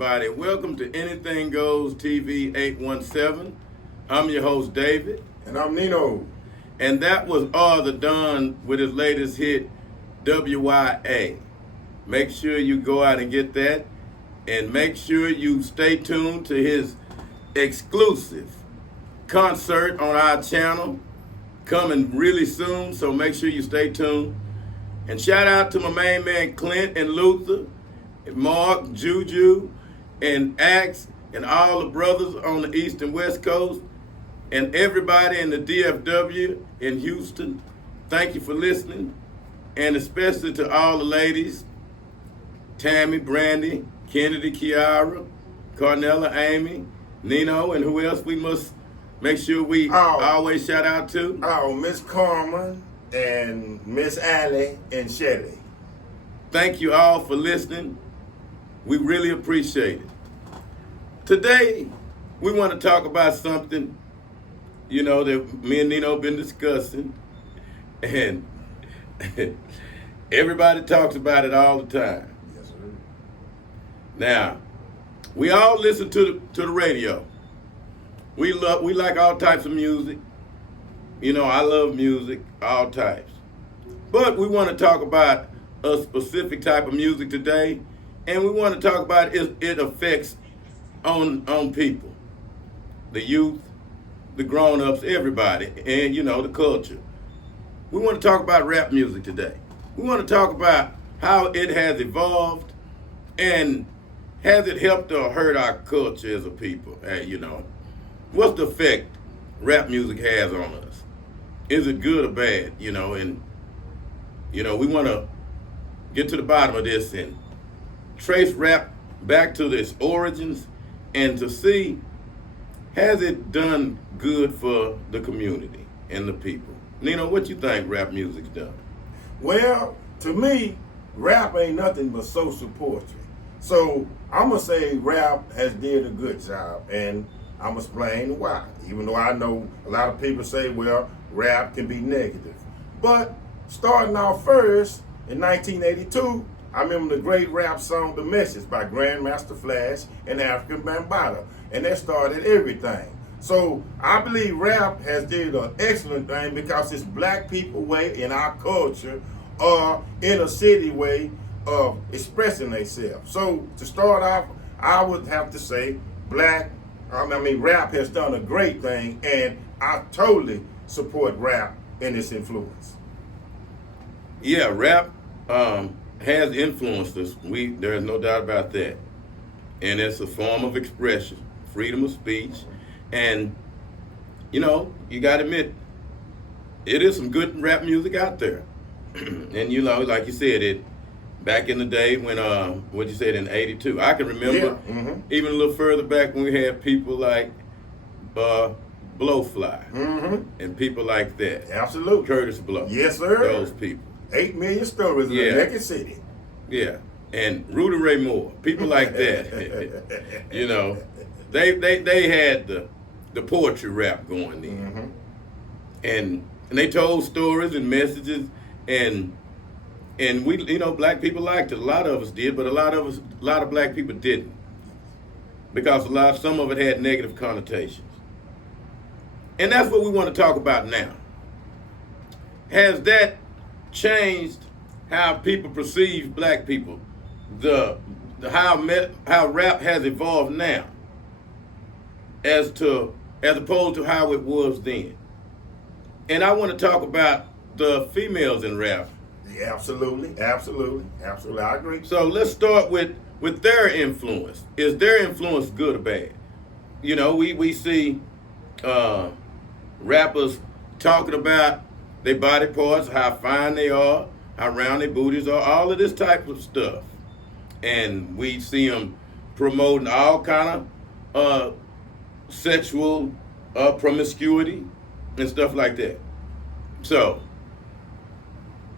everybody. Welcome to Anything Goes TV 817. I'm your host, David. And I'm Nino. And that was All the Don with his latest hit, WYA. Make sure you go out and get that. And make sure you stay tuned to his exclusive concert on our channel coming really soon. So make sure you stay tuned. And shout out to my main man, Clint and Luther, and Mark, Juju, and Axe, and all the brothers on the East and West Coast, and everybody in the DFW in Houston. Thank you for listening, and especially to all the ladies, Tammy, Brandy, Kennedy, Kiara, Carnella, Amy, Nino, and who else we must make sure we always shout out to? Oh, Miss Carmen and Miss Allie and Shelly. Thank you all for listening. We really appreciate it. Today, we want to talk about something, that me and Nino have been discussing. And everybody talks about it all the time. Yes, sir. Now, we all listen to the radio. We like all types of music. I love music, all types. But we want to talk about a specific type of music today. And we want to talk about it effects on people, the youth, the grown-ups, everybody, and the culture. We want to talk about rap music today. We want to talk about how it has evolved and has it helped or hurt our culture as a people. What's the effect rap music has on us? Is it good or bad? And we want to get to the bottom of this and trace rap back to its origins and to see, has it done good for the community and the people? Nino, what you think rap music's done? Well, to me, rap ain't nothing but social poetry. So I'm going to say rap has did a good job, and I'm going to explain why. Even though I know a lot of people say, well, rap can be negative. But starting off first, in 1982, I remember the great rap song, The Message by Grandmaster Flash and African Bambaataa. And that started everything. So I believe rap has did an excellent thing because it's black people way in our culture or inner city way of expressing themselves. So to start off, I would have to say rap has done a great thing, and I totally support rap and its influence. Yeah, rap has influenced us. There is no doubt about that. And it's a form of expression, freedom of speech. And, you got to admit, it is some good rap music out there. And, like you said, back in the day when, in 82, I can remember even a little further back when we had people like Blowfly and people like that. Absolutely. Curtis Blow. Yes, sir. Those people. 8 million stories in the naked city. Yeah. And Rudy Ray Moore, people like that. They had the poetry rap going in. And they told stories and messages, and we, black people liked it. A lot of us did, but a lot of black people didn't, because some of it had negative connotations. And that's what we want to talk about now. Has that changed how people perceive black people? How rap has evolved now, as opposed to how it was then. And I want to talk about the females in rap. Yeah, absolutely. I agree. So let's start with their influence. Is their influence good or bad? We see rappers talking about their body parts, how fine they are, how round their booties are, all of this type of stuff. And we see them promoting all kind of sexual promiscuity and stuff like that. So,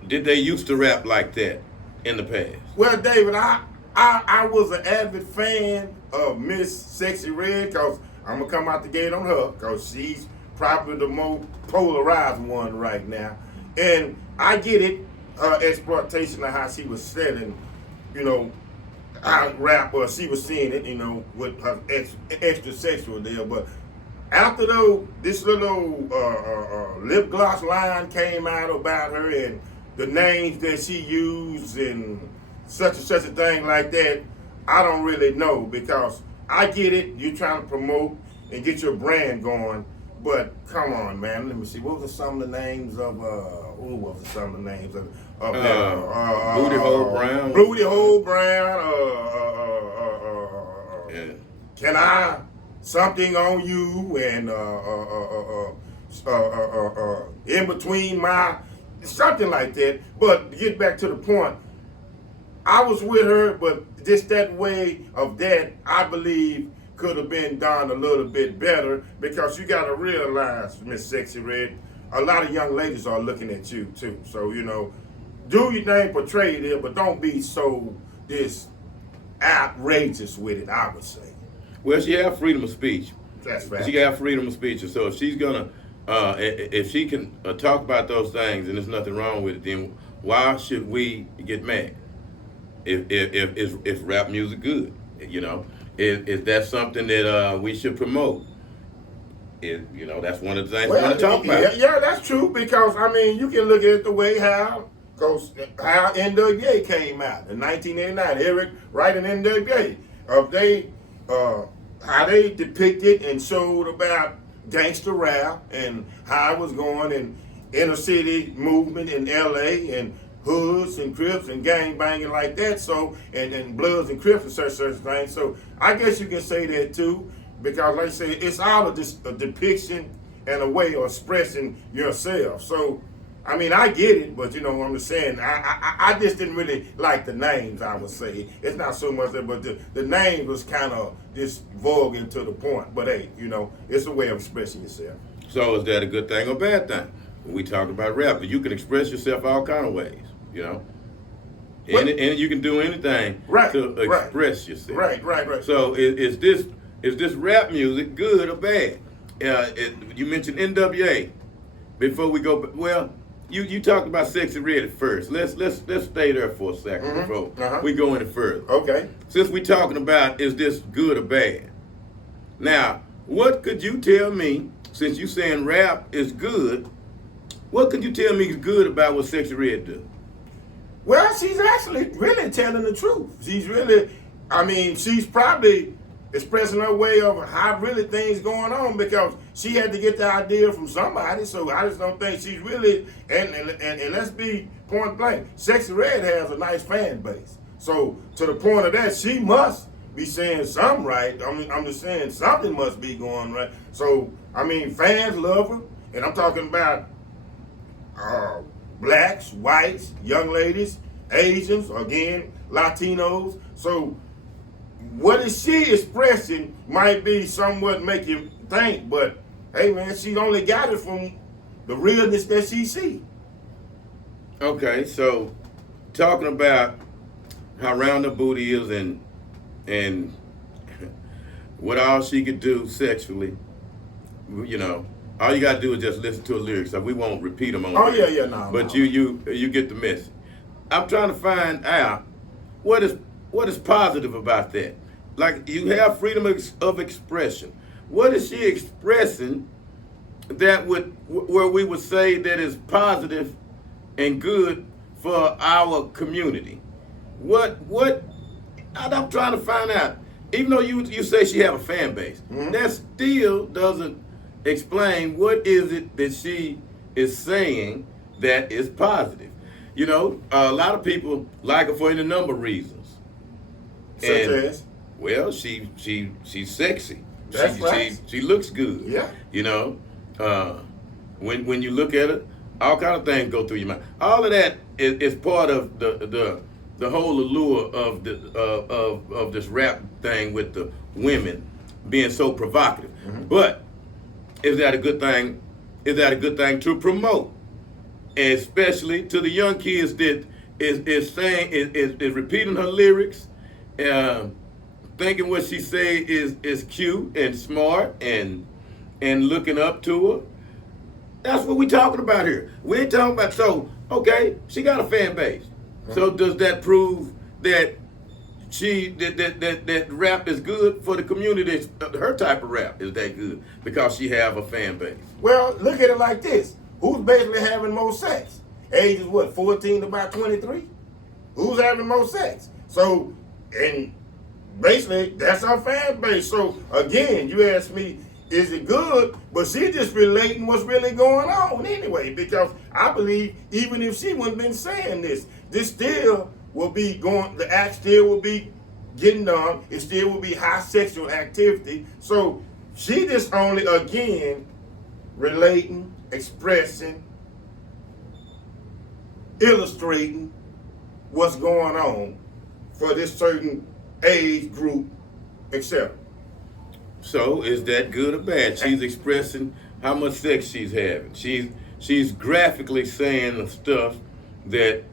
did they used to rap like that in the past? Well, David, I was an avid fan of Miss Sexy Red, because I'm going to come out the gate on her, because she's probably the most polarized one right now. And I get it, exploitation of how she was selling, rap, or she was seeing it, you know, with her extra sexual deal. But after though this little lip gloss line came out about her and the names that she used and such a thing like that, I don't really know, because I get it, you're trying to promote and get your brand going, but come on, man, let me see, what were some of the names of Booty Hole Brown. Booty Hole Brown, Yeah. Can I something on you, and in between my, something like that. But to get back to the point, I was with her, but just that way of that, I believe, could have been done a little bit better, because you got to realize, Miss Sexy Red, a lot of young ladies are looking at you too. So, you know, do your thing, portray it there, but don't be so this outrageous with it, I would say. Well, she have freedom of speech. That's right. She have freedom of speech, and so if she's gonna, if she can talk about those things and there's nothing wrong with it, then why should we get mad? If rap music good, you know, is that something that we should promote? You know, that's one of the things we want to talk about. Yeah, that's true, because I mean, you can look at it the way how NWA came out in 1989. Eric Wright and NWA, how they depicted and showed about gangster rap and how it was going in inner city movement in LA, and hoods and Crips and gang banging like that. So and Bloods and Crips and such things. So I guess you can say that too, because like I say, it's all of this a depiction and a way of expressing yourself. So I mean, I get it, but you know what I'm just saying, I just didn't really like the names, I would say. It's not so much that, but the name was kind of just vulgar to the point. But hey, you know, it's a way of expressing yourself. So is that a good thing or bad thing? When we talk about rap, you can express yourself all kind of ways, you know. And you can do anything to express yourself. Right. So is this rap music good or bad? You mentioned NWA. Before we go, well, you talked about Sexy Red at first. Let's stay there for a second before we go any further. Okay. Since we're talking about is this good or bad? Now, what could you tell me, since you're saying rap is good, what could you tell me is good about what Sexy Red do? Well, she's actually really telling the truth. She's really, I mean, she's probably expressing her way of how really things going on, because she had to get the idea from somebody. So I just don't think she's really, and let's be point blank, Sexy Red has a nice fan base. So to the point of that, she must be saying something right. I mean, I'm just saying something must be going right. So I mean, fans love her, and I'm talking about blacks, whites, young ladies, Asians, again, Latinos. So what is she expressing might be somewhat make you think, but hey man, she only got it from the realness that she see. Okay, so talking about how round the booty is and what all she could do sexually, you know, all you gotta do is just listen to her lyrics. So we won't repeat them on. Oh yeah, no. But you get the message. I'm trying to find out what is positive about that. Like, you have freedom of expression. What is she expressing that where we would say that is positive and good for our community? What I'm trying to find out. Even though you say she have a fan base, that still doesn't explain what is it that she is saying that is positive. You know, a lot of people like her for any number of reasons. Such as? Well, she's sexy. That's right. She looks good. Yeah. You know, when you look at it, all kind of things go through your mind. All of that is part of the whole allure of this rap thing with the women being so provocative. But is that a good thing? Is that a good thing to promote? Especially to the young kids that is repeating her lyrics, thinking what she say is cute and smart and looking up to her. That's what we talking about here. We ain't talking about, so okay, she got a fan base. So does that prove that that rap is good for the community. Her type of rap is that good because she have a fan base. Well, look at it like this. Who's basically having more sex? Ages what, 14 to about 23? Who's having more sex? So, and basically, that's our fan base. So, again, you ask me, is it good? But she's just relating what's really going on anyway, because I believe even if she wouldn't been saying this still will be going, the act still will be getting done. It still will be high sexual activity. So, she just only, again, relating, expressing, illustrating what's going on for this certain age group, etc. So is that good or bad? She's expressing how much sex she's having. She's graphically saying the stuff that,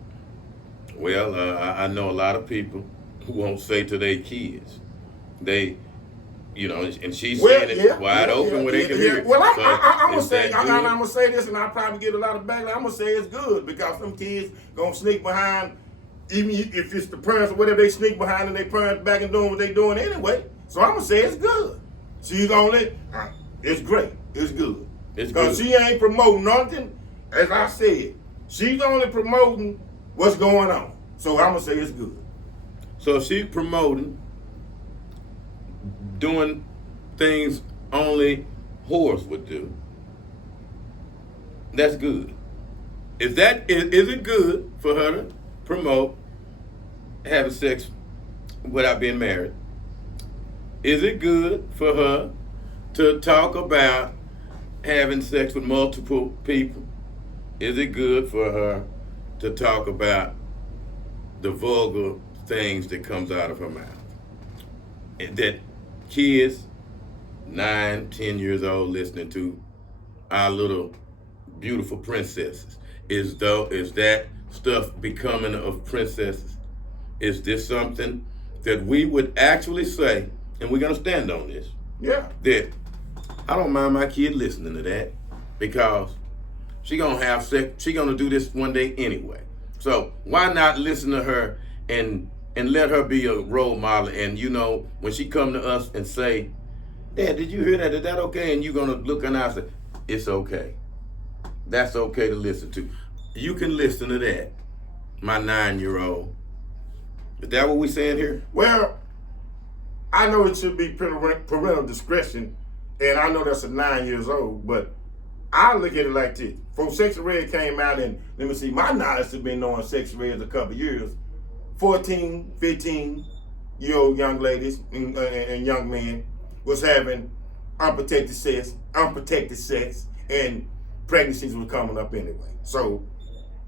well, I know a lot of people who won't say to their kids. They, you know, and she's saying it wide open where they can hear it. Well, I'm gonna say this, and I'll probably get a lot of backlash. I'm gonna say it's good because some kids gonna sneak behind, even if it's the parents or whatever, they sneak behind and their parents back and doing what they doing anyway. So I'm gonna say it's good. She's only, it's great. It's good. It's good. Because she ain't promoting nothing. As I said, she's only promoting what's going on. So I'm gonna say it's good. So she's promoting doing things only whores would do. That's good. Is it good for her to promote having sex without being married? Is it good for her to talk about having sex with multiple people? Is it good for her to talk about the vulgar things that comes out of her mouth? That kids 9, 10 years old listening to our little beautiful princesses. Is that stuff becoming of princesses? Is this something that we would actually say, and we're gonna stand on this? Yeah. That I don't mind my kid listening to that because she gonna have sex. She gonna do this one day anyway. So why not listen to her and let her be a role model? And you know, when she come to us and say, "Dad, did you hear that? Is that okay?" And you gonna look in our and say, "It's okay. That's okay to listen to. You can listen to that, my 9-year-old." Is that what we saying here? Well, I know it should be parental discretion, and I know that's a 9 years old, but I look at it like this. Before Sexy Red came out, and let me see, my knowledge has been knowing Sexy Red a couple of years. 14, 15-year-old young ladies and young men was having unprotected sex, and pregnancies were coming up anyway. So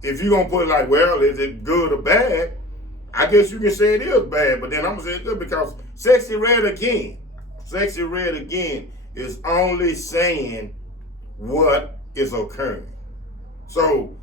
if you're gonna put it like, well, is it good or bad? I guess you can say it is bad, but then I'm gonna say it's good because Sexy Red again is only saying what is occurring. So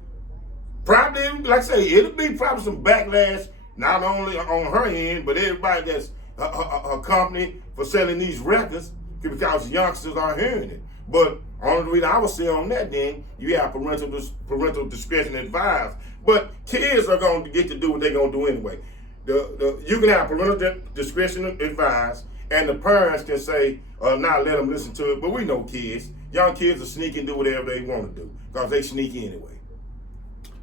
probably, like I say, it'll be probably some backlash, not only on her end, but everybody that's a company for selling these records because youngsters are hearing it. But only reason I would say on that, then you have parental discretion advised. But kids are going to get to do what they're going to do anyway. You can have parental discretion advised, and the parents can say, not let them listen to it. But we know kids. Young kids will sneak and do whatever they want to do because they sneak anyway.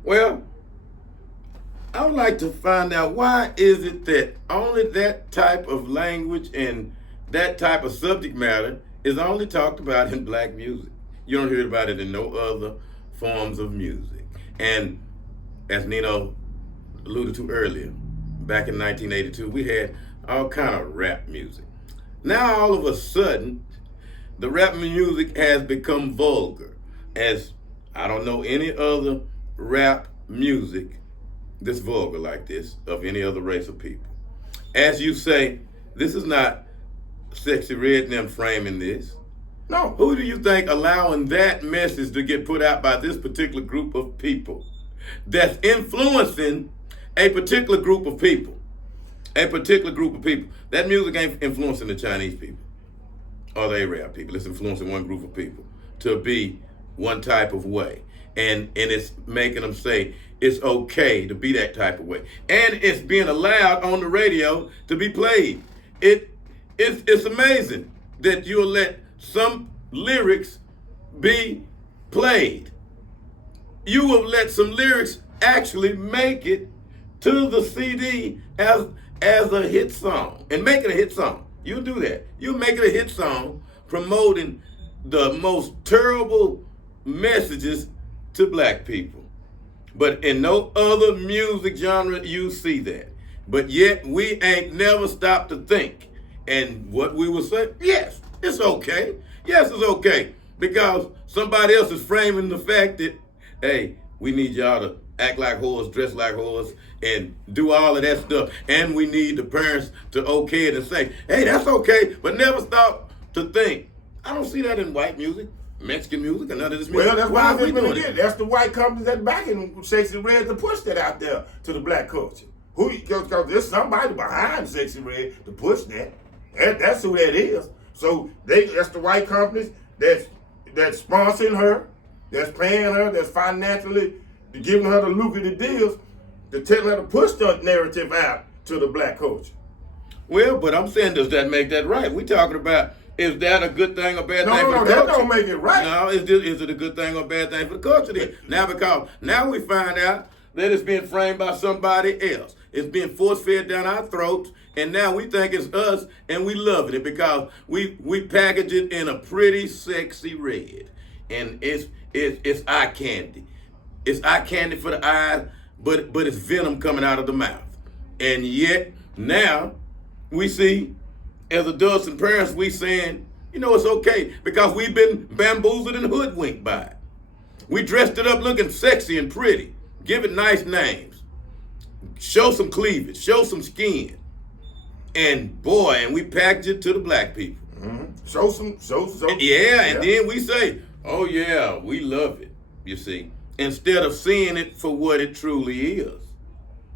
Well, I would like to find out, why is it that only that type of language and that type of subject matter is only talked about in black music? You don't hear about it in no other forms of music. And as Nino alluded to earlier, back in 1982, we had all kind of rap music. Now all of a sudden, the rap music has become vulgar, as I don't know any other rap music this vulgar like this of any other race of people. As you say, this is not Sexy Red and them framing this. No. Who do you think allowing that message to get put out by this particular group of people that's influencing a particular group of people? A particular group of people. That music ain't influencing the Chinese people or the Arab people. It's influencing one group of people to be one type of way. And it's making them say it's okay to be that type of way. And it's being allowed on the radio to be played. It's amazing that you'll let some lyrics be played. You will let some lyrics actually make it to the CD as a hit song and make it a hit song. You do that. You make it a hit song promoting the most terrible messages to black people. But in no other music genre you see that. But yet we ain't never stopped to think. And what we will say, yes, it's okay. Yes, it's okay. Because somebody else is framing the fact that, hey, we need y'all to act like whores, dress like whores, and do all of that stuff. And we need the parents to okay it and say, hey, that's okay, but never stop to think. I don't see that in white music, Mexican music, and none of this music. Well, that's why I'm doing it. That's the white companies that backing Sexy Red to push that out there to the black culture. Because there's somebody behind Sexy Red to push that. That's who that is. So that's the white companies that's sponsoring her, that's paying her, that's financially giving her the lucrative deals to tell her to push the narrative out to the black culture. Well, but I'm saying, does that make that right? We're talking about, is that a good thing or bad thing for the culture? No, that don't make it right. No, is it a good thing or bad thing for the culture then? Now, because now we find out that it's being framed by somebody else. It's being force-fed down our throats, and now we think it's us, and we love it because we package it in a pretty sexy red, and it's eye candy. It's eye candy for the eyes, but it's venom coming out of the mouth. And yet now we see, as adults and parents, we saying, you know, it's okay because we've been bamboozled and hoodwinked by it. We dressed it up looking sexy and pretty, give it nice names, show some cleavage, show some skin, and boy, and we package it to the black people. Mm-hmm. Show some. Yeah, and then we say, oh yeah, we love it, you see, instead of seeing it for what it truly is.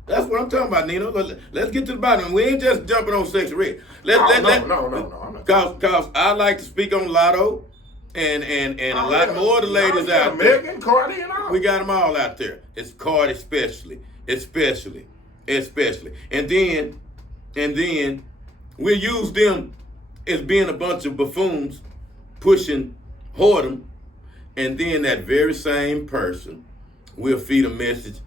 That's what I'm talking about, Nino. Let's get to the bottom. We ain't just jumping on Sexy Red. No, I'm not. Cause I like to speak on Lotto and a lot more of the ladies out there. Megan, Cardi, and all. We got them all out there. It's Cardi especially. And then we use them as being a bunch of buffoons pushing whoredom, and then that very same person will feed a message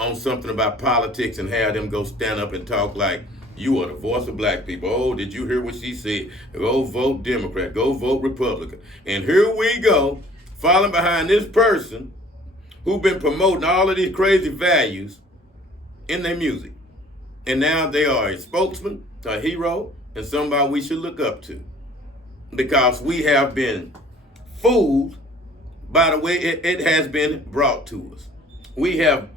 on something about politics and have them go stand up and talk like, you are the voice of black people. Oh, did you hear what she said? Go vote Democrat, go vote Republican. And here we go, following behind this person who's been promoting all of these crazy values in their music. And now they are a spokesman, a hero, and somebody we should look up to. Because we have been fooled by the way it has been brought to us. We have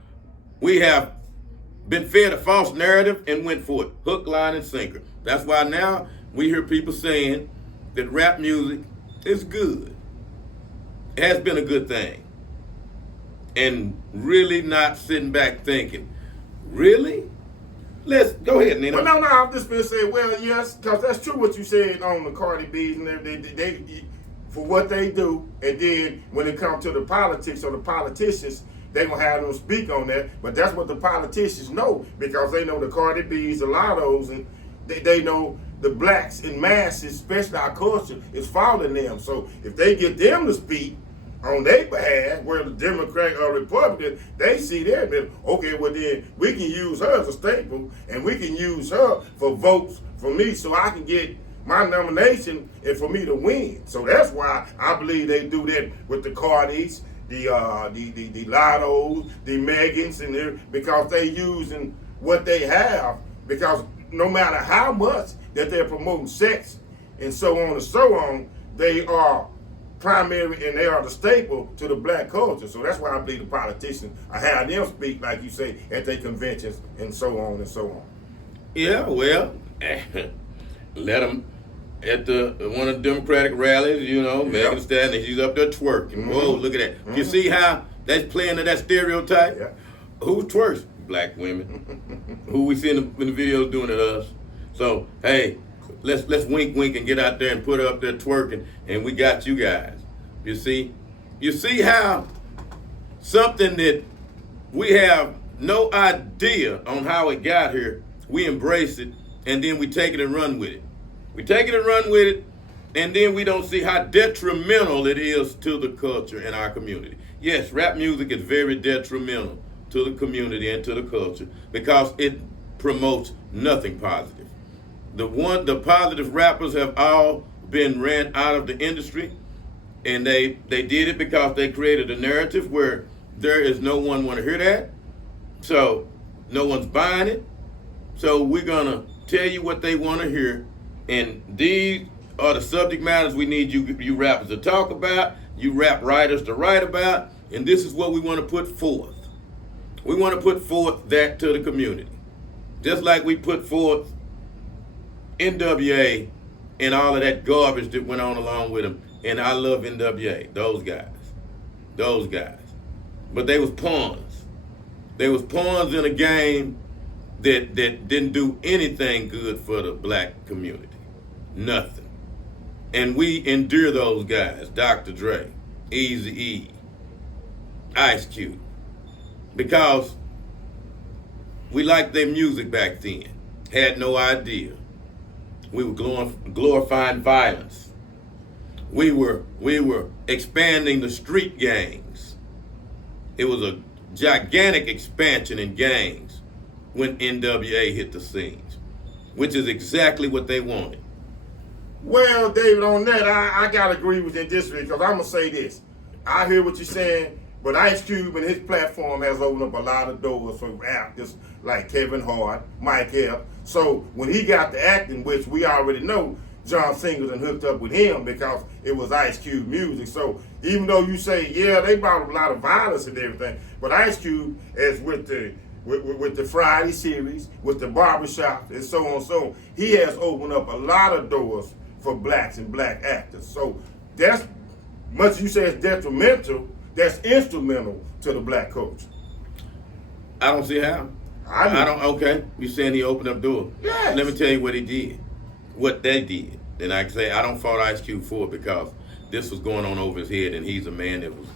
been fed a false narrative and went for it, hook, line, and sinker. That's why now we hear people saying that rap music is good. It has been a good thing. And really not sitting back thinking, really? Let's go ahead, Nina. Well, no, I'm just going to say, well, yes, because that's true what you said on the Cardi B's and everything. They for what they do, and then when it comes to the politics or the politicians, they gonna have them speak on that. But that's what the politicians know, because they know the Cardi B's, the Lottos, and they know the blacks in masses, especially our culture, is following them. So if they get them to speak on their behalf, where the Democrat or Republican, they see that, okay, well then we can use her as a staple, and we can use her for votes for me, so I can get my nomination and for me to win. So that's why I believe they do that with the Cardis, the Lottos, the Megans, and because they using what they have. Because no matter how much that they're promoting sex and so on and so on, they are primary and they are the staple to the black culture. So that's why I believe the politicians are having them speak, like you say, at their conventions and so on and so on. Yeah, well, let them at one of the Democratic rallies, you know, Megan standing, she's up there twerking. Mm-hmm. Whoa, look at that. Mm-hmm. You see how that's playing to that stereotype? Yeah. Who twerks? Black women. Who we see in the videos doing it, us. So, hey, let's wink and get out there and put her up there twerking, and we got you guys. You see? You see how something that we have no idea on how it got here, we embrace it, and then we take it and run with it. We take it and run with it, and then we don't see how detrimental it is to the culture and our community. Yes, rap music is very detrimental to the community and to the culture because it promotes nothing positive. The positive rappers have all been ran out of the industry, and they did it because they created a narrative where there is no one want to hear that, so no one's buying it. So we're gonna tell you what they want to hear, and these are the subject matters we need you rappers to talk about, you rap writers to write about, and this is what we want to put forth. We want to put forth that to the community, just like we put forth NWA and all of that garbage that went on along with them. And I love NWA, those guys. But they was pawns. They was pawns in a game that didn't do anything good for the black community. Nothing. And we endure those guys, Dr. Dre, Eazy-E, Ice Cube, because we liked their music back then. Had no idea. We were glorifying violence. We were expanding the street gangs. It was a gigantic expansion in gangs when NWA hit the scenes, which is exactly what they wanted. Well, David, on that, I got to agree with you in this because I'm going to say this. I hear what you're saying, but Ice Cube and his platform has opened up a lot of doors for actors like Kevin Hart, Mike Epps. So when he got to acting, which we already know, John Singleton hooked up with him because it was Ice Cube music. So even though you say, yeah, they brought a lot of violence and everything, but Ice Cube is with the Friday series, with the barbershop, and so on, so on. He has opened up a lot of doors for blacks and black actors. So that's, much as you say it's detrimental, that's instrumental to the black culture. I don't see how. I don't. Okay, you saying he opened up doors. Yes. Let me tell you what he did. What they did. And I can say I don't fault Ice Cube for it because this was going on over his head, and he's a man that was,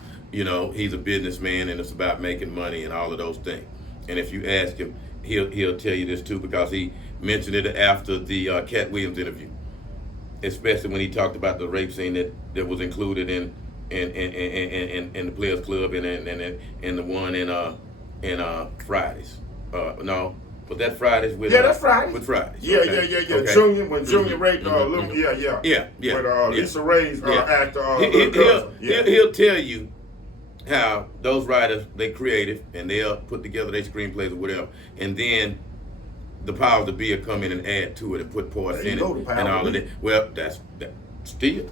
he's a businessman, and it's about making money and all of those things. And if you ask him, he'll tell you this too because he mentioned it after the Cat Williams interview, especially when he talked about the rape scene that was included in the Players Club and the one in Fridays. No. Was that Fridays with? Yeah, that's Fridays. With Fridays. Yeah, okay. Yeah. Okay. Junior, when Junior raped little, Yeah. With Lisa Ray's actor, he'll tell you how those writers, they creative and they'll put together their screenplays or whatever, and then the powers that be will come in and add to it and put parts in it and all of that. Well, that's still.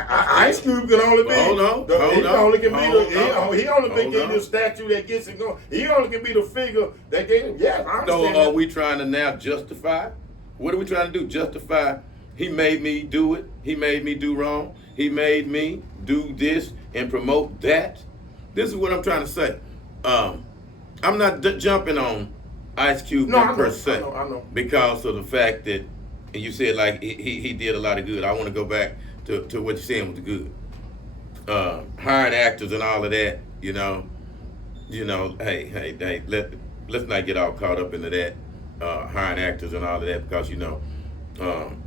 Ice Cube can only be. Hold on. He only can be the statue that gets it going. He only can be the figure that gets him. Yeah, I understand. So are we trying to now justify? What are we trying to do? Justify? He made me do it. He made me do wrong. He made me do this and promote that. This is what I'm trying to say. I'm not jumping on Ice Cube per se. I know. Because of the fact that, and you said like he did a lot of good. I want to go back to what you're saying with the good. Hiring actors and all of that, hey, let's not get all caught up into that. Hiring actors and all of that because,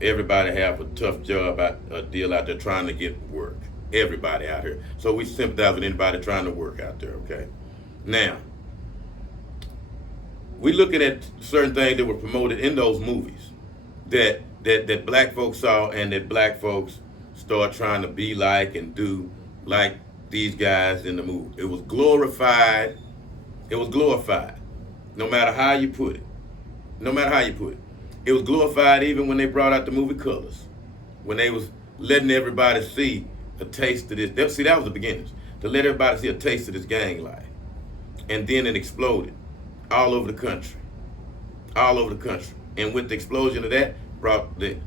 everybody have a tough job, a deal out there trying to get work. Everybody out here. So we sympathize with anybody trying to work out there, okay? Now, we looking at certain things that were promoted in those movies that black folks saw and that black folks start trying to be like and do like these guys in the movie. It was glorified. No matter how you put it. It was glorified even when they brought out the movie Colors. When they was letting everybody see a taste of this. See, that was the beginnings. To let everybody see a taste of this gang life. And then it exploded all over the country. And with the explosion of that, brought the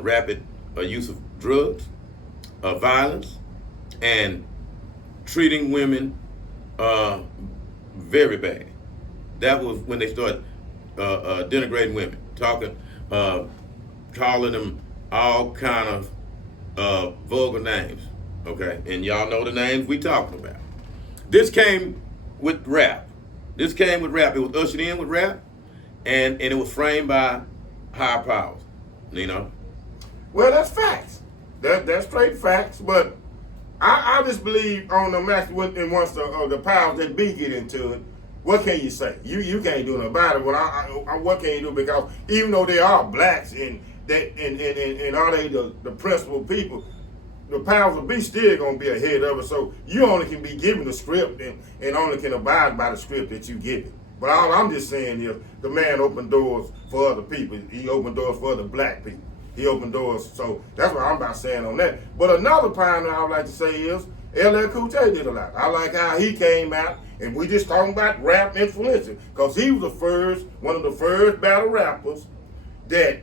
rapid use of drugs, violence, and treating women very bad. That was when they started denigrating women, calling them all kind of vulgar names, Okay, and y'all know the names we talking about. This came with rap. This came with rap. It was ushered in with rap, and it was framed by higher powers. You know. Well, that's facts. That's straight facts. But I just believe on the master and once the powers that be get into it, what can you say? You can't do nothing about it. Well, what can you do? Because even though they are blacks and are they the principal people, the powers of be still gonna be ahead of it. So you only can be given the script and only can abide by the script that you give it. But all I'm just saying is the man opened doors for other people. He opened doors for other black people. He opened doors. So that's what I'm about saying on that. But another pioneer I would like to say is LL Cool J did a lot. I like how he came out, and we just talking about rap influencer, because he was one of the first battle rappers that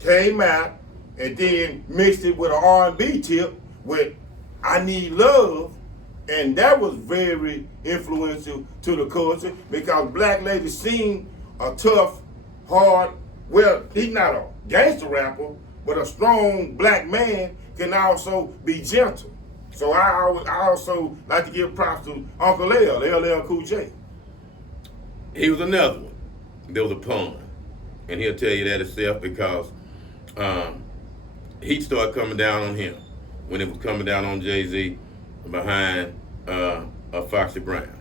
came out and then mixed it with an R&B tip with I Need Love, and that was very influential to the culture because black ladies seen a tough, hard, well, he's not a gangster rapper, but a strong black man can also be gentle. So I also like to give props to Uncle LL Cool J. He was another one. There was a pun, and he'll tell you that himself because heat started coming down on him when it was coming down on Jay-Z behind Foxy Brown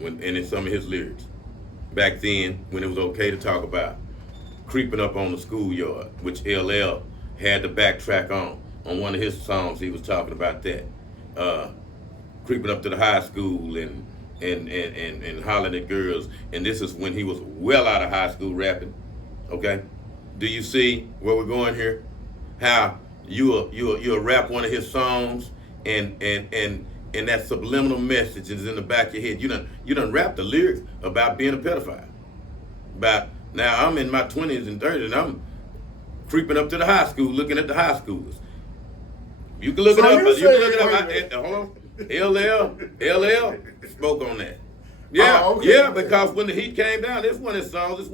and in some of his lyrics. Back then, when it was okay to talk about creeping up on the schoolyard, which LL had to backtrack on one of his songs. He was talking about that, creeping up to the high school and hollering at girls. And this is when he was well out of high school rapping. Okay, do you see where we're going here? How you'll rap one of his songs and that subliminal message is in the back of your head. You done rap the lyrics about being a pedophile. About now I'm in my 20s and 30s and I'm creeping up to the high school, looking at the high schoolers. You can look it up. You can look it up. Hold on. LL spoke on that. Yeah, okay. Yeah, because when the heat came down, this one of his songs,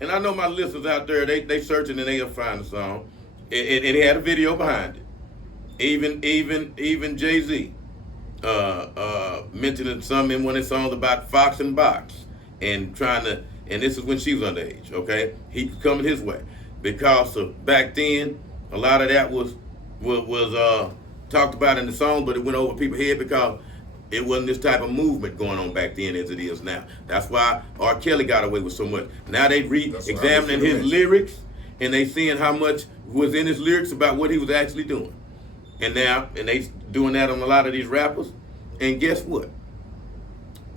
and I know my listeners out there, they searching and they'll find the song. And it had a video behind it. Even Jay-Z mentioning some in one of his songs about Fox and Box and and this is when she was underage, okay? He was coming his way. Because back then, a lot of that was talked about in the song, but it went over people's head because it wasn't this type of movement going on back then as it is now. That's why R. Kelly got away with so much. Now they re-examining his lyrics, and they seeing how much was in his lyrics about what he was actually doing. And they doing that on a lot of these rappers. And guess what?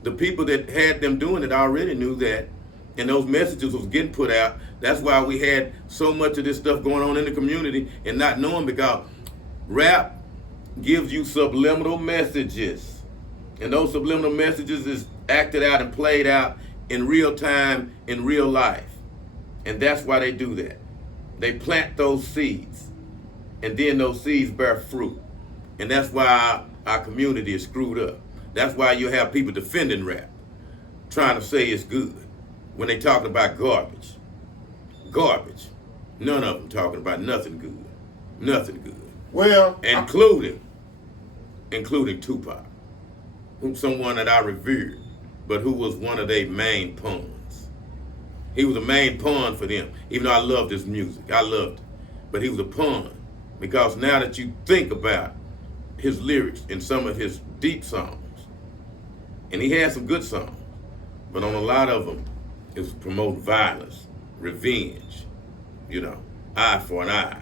The people that had them doing it already knew that, and those messages was getting put out. That's why we had so much of this stuff going on in the community and not knowing, because rap gives you subliminal messages. And those subliminal messages is acted out and played out in real time, in real life. And that's why they do that. They plant those seeds, and then those seeds bear fruit. And that's why our community is screwed up. That's why you have people defending rap, trying to say it's good, when they talking about garbage. Garbage. None of them talking about nothing good. Nothing good. Well, including Tupac, who's someone that I revered, but who was one of their main pawns. He was a main pawn for them, even though I loved his music. I loved it. But he was a pawn, because now that you think about his lyrics in some of his deep songs, and he had some good songs, but on a lot of them, it was promoting violence, revenge, eye for an eye.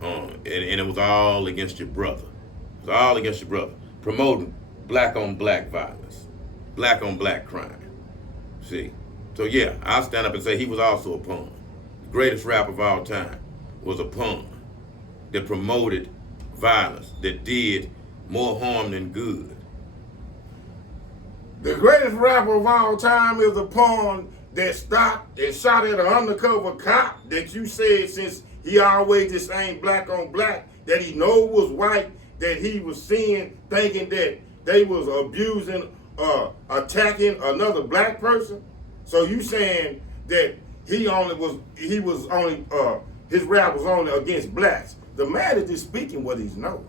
And it was all against your brother. It was all against your brother. Promoting black on black violence, black on black crime. See? So yeah, I'll stand up and say he was also a pawn. The greatest rapper of all time was a pawn that promoted violence, that did more harm than good. The greatest rapper of all time is a pawn that stopped and shot at an undercover cop that you said, since he always the same black on black, that he know was white, that he was seeing, thinking that they was abusing, attacking another black person. So you saying that his rap was only against blacks. The man is just speaking what he know.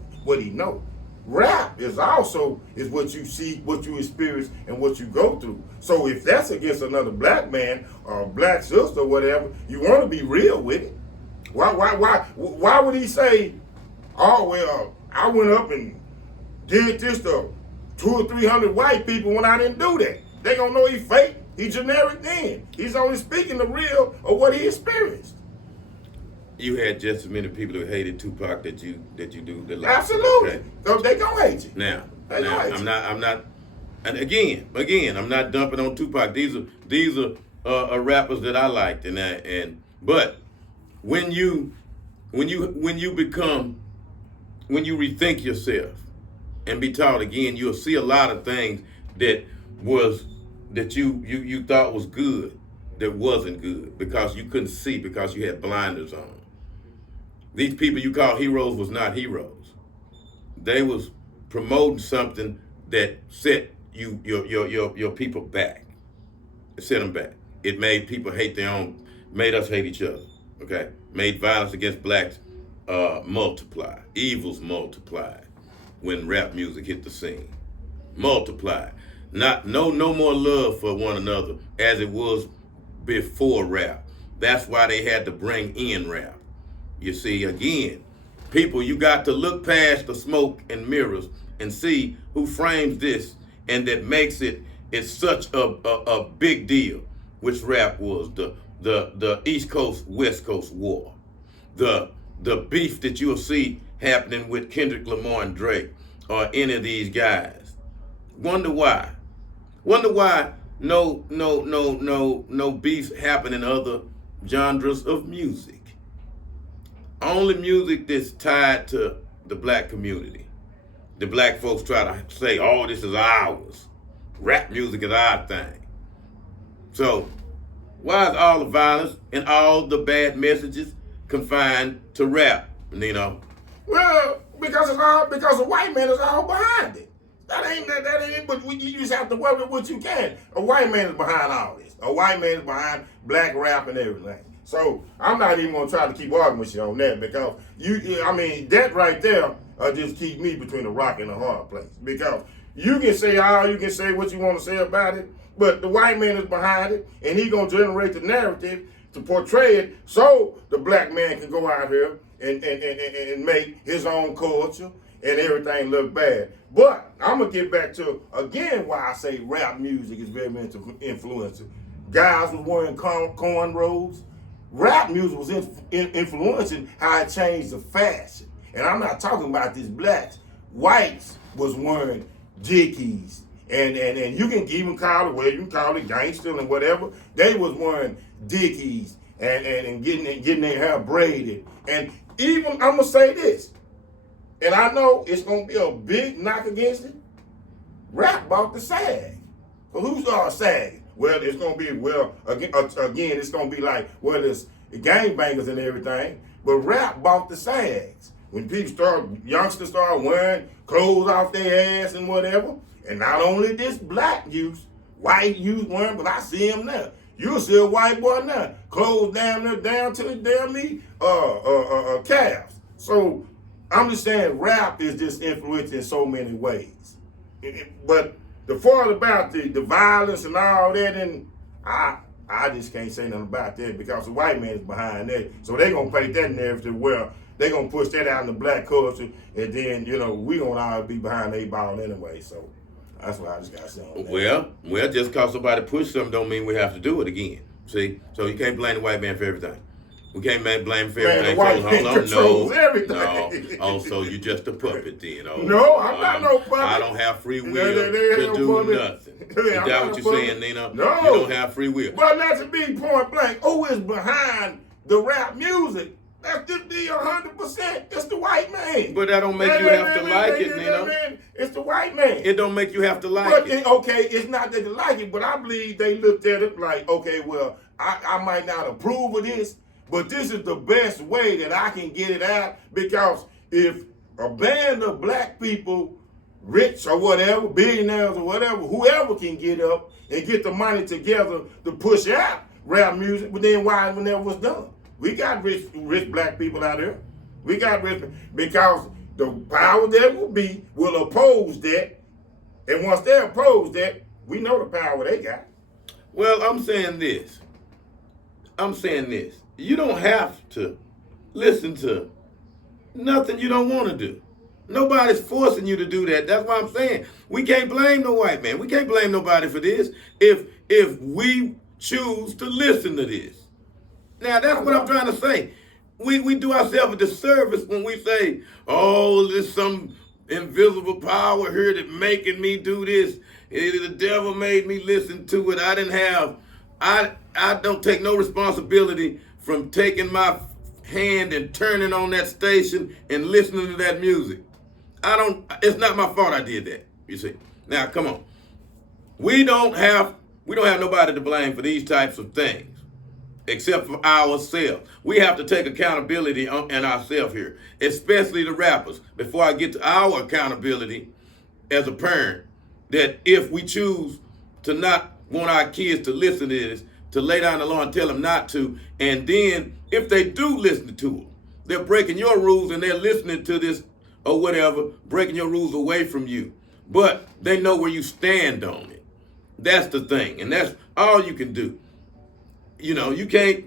rap is also is what you see, what you experience, and what you go through. So if that's against another black man or a black sister or whatever, you want to be real with it. Why would he say, oh well, I went up and did this to 200 or 300 white people when I didn't do that? They gonna know he fake. He generic then. He's only speaking the real of what he experienced. You had just as many people who hated Tupac that you do the like. Absolutely. Okay? So they gonna hate you. Now I'm not, and again, I'm not dumping on Tupac. These are rappers that I liked, but when you rethink yourself and be taught again, you'll see a lot of things that you thought was good that wasn't good because you couldn't see because you had blinders on. These people you call heroes was not heroes. They was promoting something that set your people back. It set them back. It made people hate made us hate each other. Okay, made violence against blacks multiply. Evils multiplied when rap music hit the scene. Multiplied. No more love for one another as it was before rap. That's why they had to bring in rap. You see, again, people, you got to look past the smoke and mirrors and see who frames this and that makes it's such a big deal, which rap was the East Coast West Coast war, the beef that you'll see happening with Kendrick Lamar and Drake or any of these guys. Wonder why no beef happen in other genres of music. Only music that's tied to the black community. The black folks try to say, oh, this is ours. Rap music is our thing. So why is all the violence and all the bad messages confined to rap, Nino? Well, because a white man is all behind it. That ain't it, but you just have to work with what you can. A white man is behind all this. A white man is behind black rap and everything. So I'm not even gonna try to keep arguing with you on that because that right there just keep me between a rock and a hard place. Because you can say what you want to say about it, but the white man is behind it, and he gonna generate the narrative to portray it so the black man can go out here and make his own culture and everything look bad. But I'm gonna get back to again why I say rap music is very influential. Guys was wearing cornrows. Rap music was influencing how it changed the fashion. And I'm not talking about these blacks. Whites was wearing Dickies. And you can even call it, well, you can call it gangster and whatever. They was wearing Dickies and getting their hair braided. And even, I'm going to say this, and I know it's going to be a big knock against it. Rap bought the SAG. So who's SAG? Well, it's going to be, again, it's going to be like, well, it's gangbangers and everything. But rap bought the SAGs. When youngsters start wearing clothes off their ass and whatever. And not only this black youth, white youth wearing, but I see them now. You'll see a white boy now, clothes down to the damn knee, calves. So I'm just saying rap is just influenced in so many ways. But the part about the violence and all that, and I just can't say nothing about that because the white man is behind that. So they're going to paint that narrative well. They're going to push that out in the black culture, and then, we going to all be behind the 8 ball anyway. So that's what I just got to say on that. Well, just because somebody pushed something don't mean we have to do it again. See? So you can't blame the white man for everything. We can't blame him for everything. The white man controls everything. No. Oh, so you just a puppet then. Oh, no, I'm not no puppet. I don't have free will to do nothing. Is that what you're saying, Nina? No. You don't have free will. Well, that's a big point blank. Who is behind the rap music? That's just be 100%. It's the white man. But that don't make you have to like it, Nina. It's the white man. It don't make you have to like it. Okay, it's not that they like it, but I believe they looked at it like, okay, well, I might not approve of this, but this is the best way that I can get it out, because if a band of black people, rich or whatever, billionaires or whatever, whoever can get up and get the money together to push out rap music, but then why when that was done? We got rich black people out there. We got rich, because the power that will be will oppose that. And once they oppose that, we know the power they got. Well, I'm saying this. You don't have to listen to nothing you don't want to do. Nobody's forcing you to do that. That's what I'm saying. We can't blame no white man. We can't blame nobody for this if we choose to listen to this. Now, that's what I'm trying to say. We do ourselves a disservice when we say, oh, there's some invisible power here that making me do this. The devil made me listen to it. I don't take no responsibility from taking my hand and turning on that station and listening to that music. It's not my fault I did that, you see. Now, come on. We don't have nobody to blame for these types of things except for ourselves. We have to take accountability in ourselves here, especially the rappers. Before I get to our accountability as a parent, that if we choose to not want our kids to listen to this, to lay down the law and tell them not to, and then if they do listen to them, they're breaking your rules and they're listening to this or whatever, breaking your rules away from you. But they know where you stand on it. That's the thing, and that's all you can do. You know, you can't,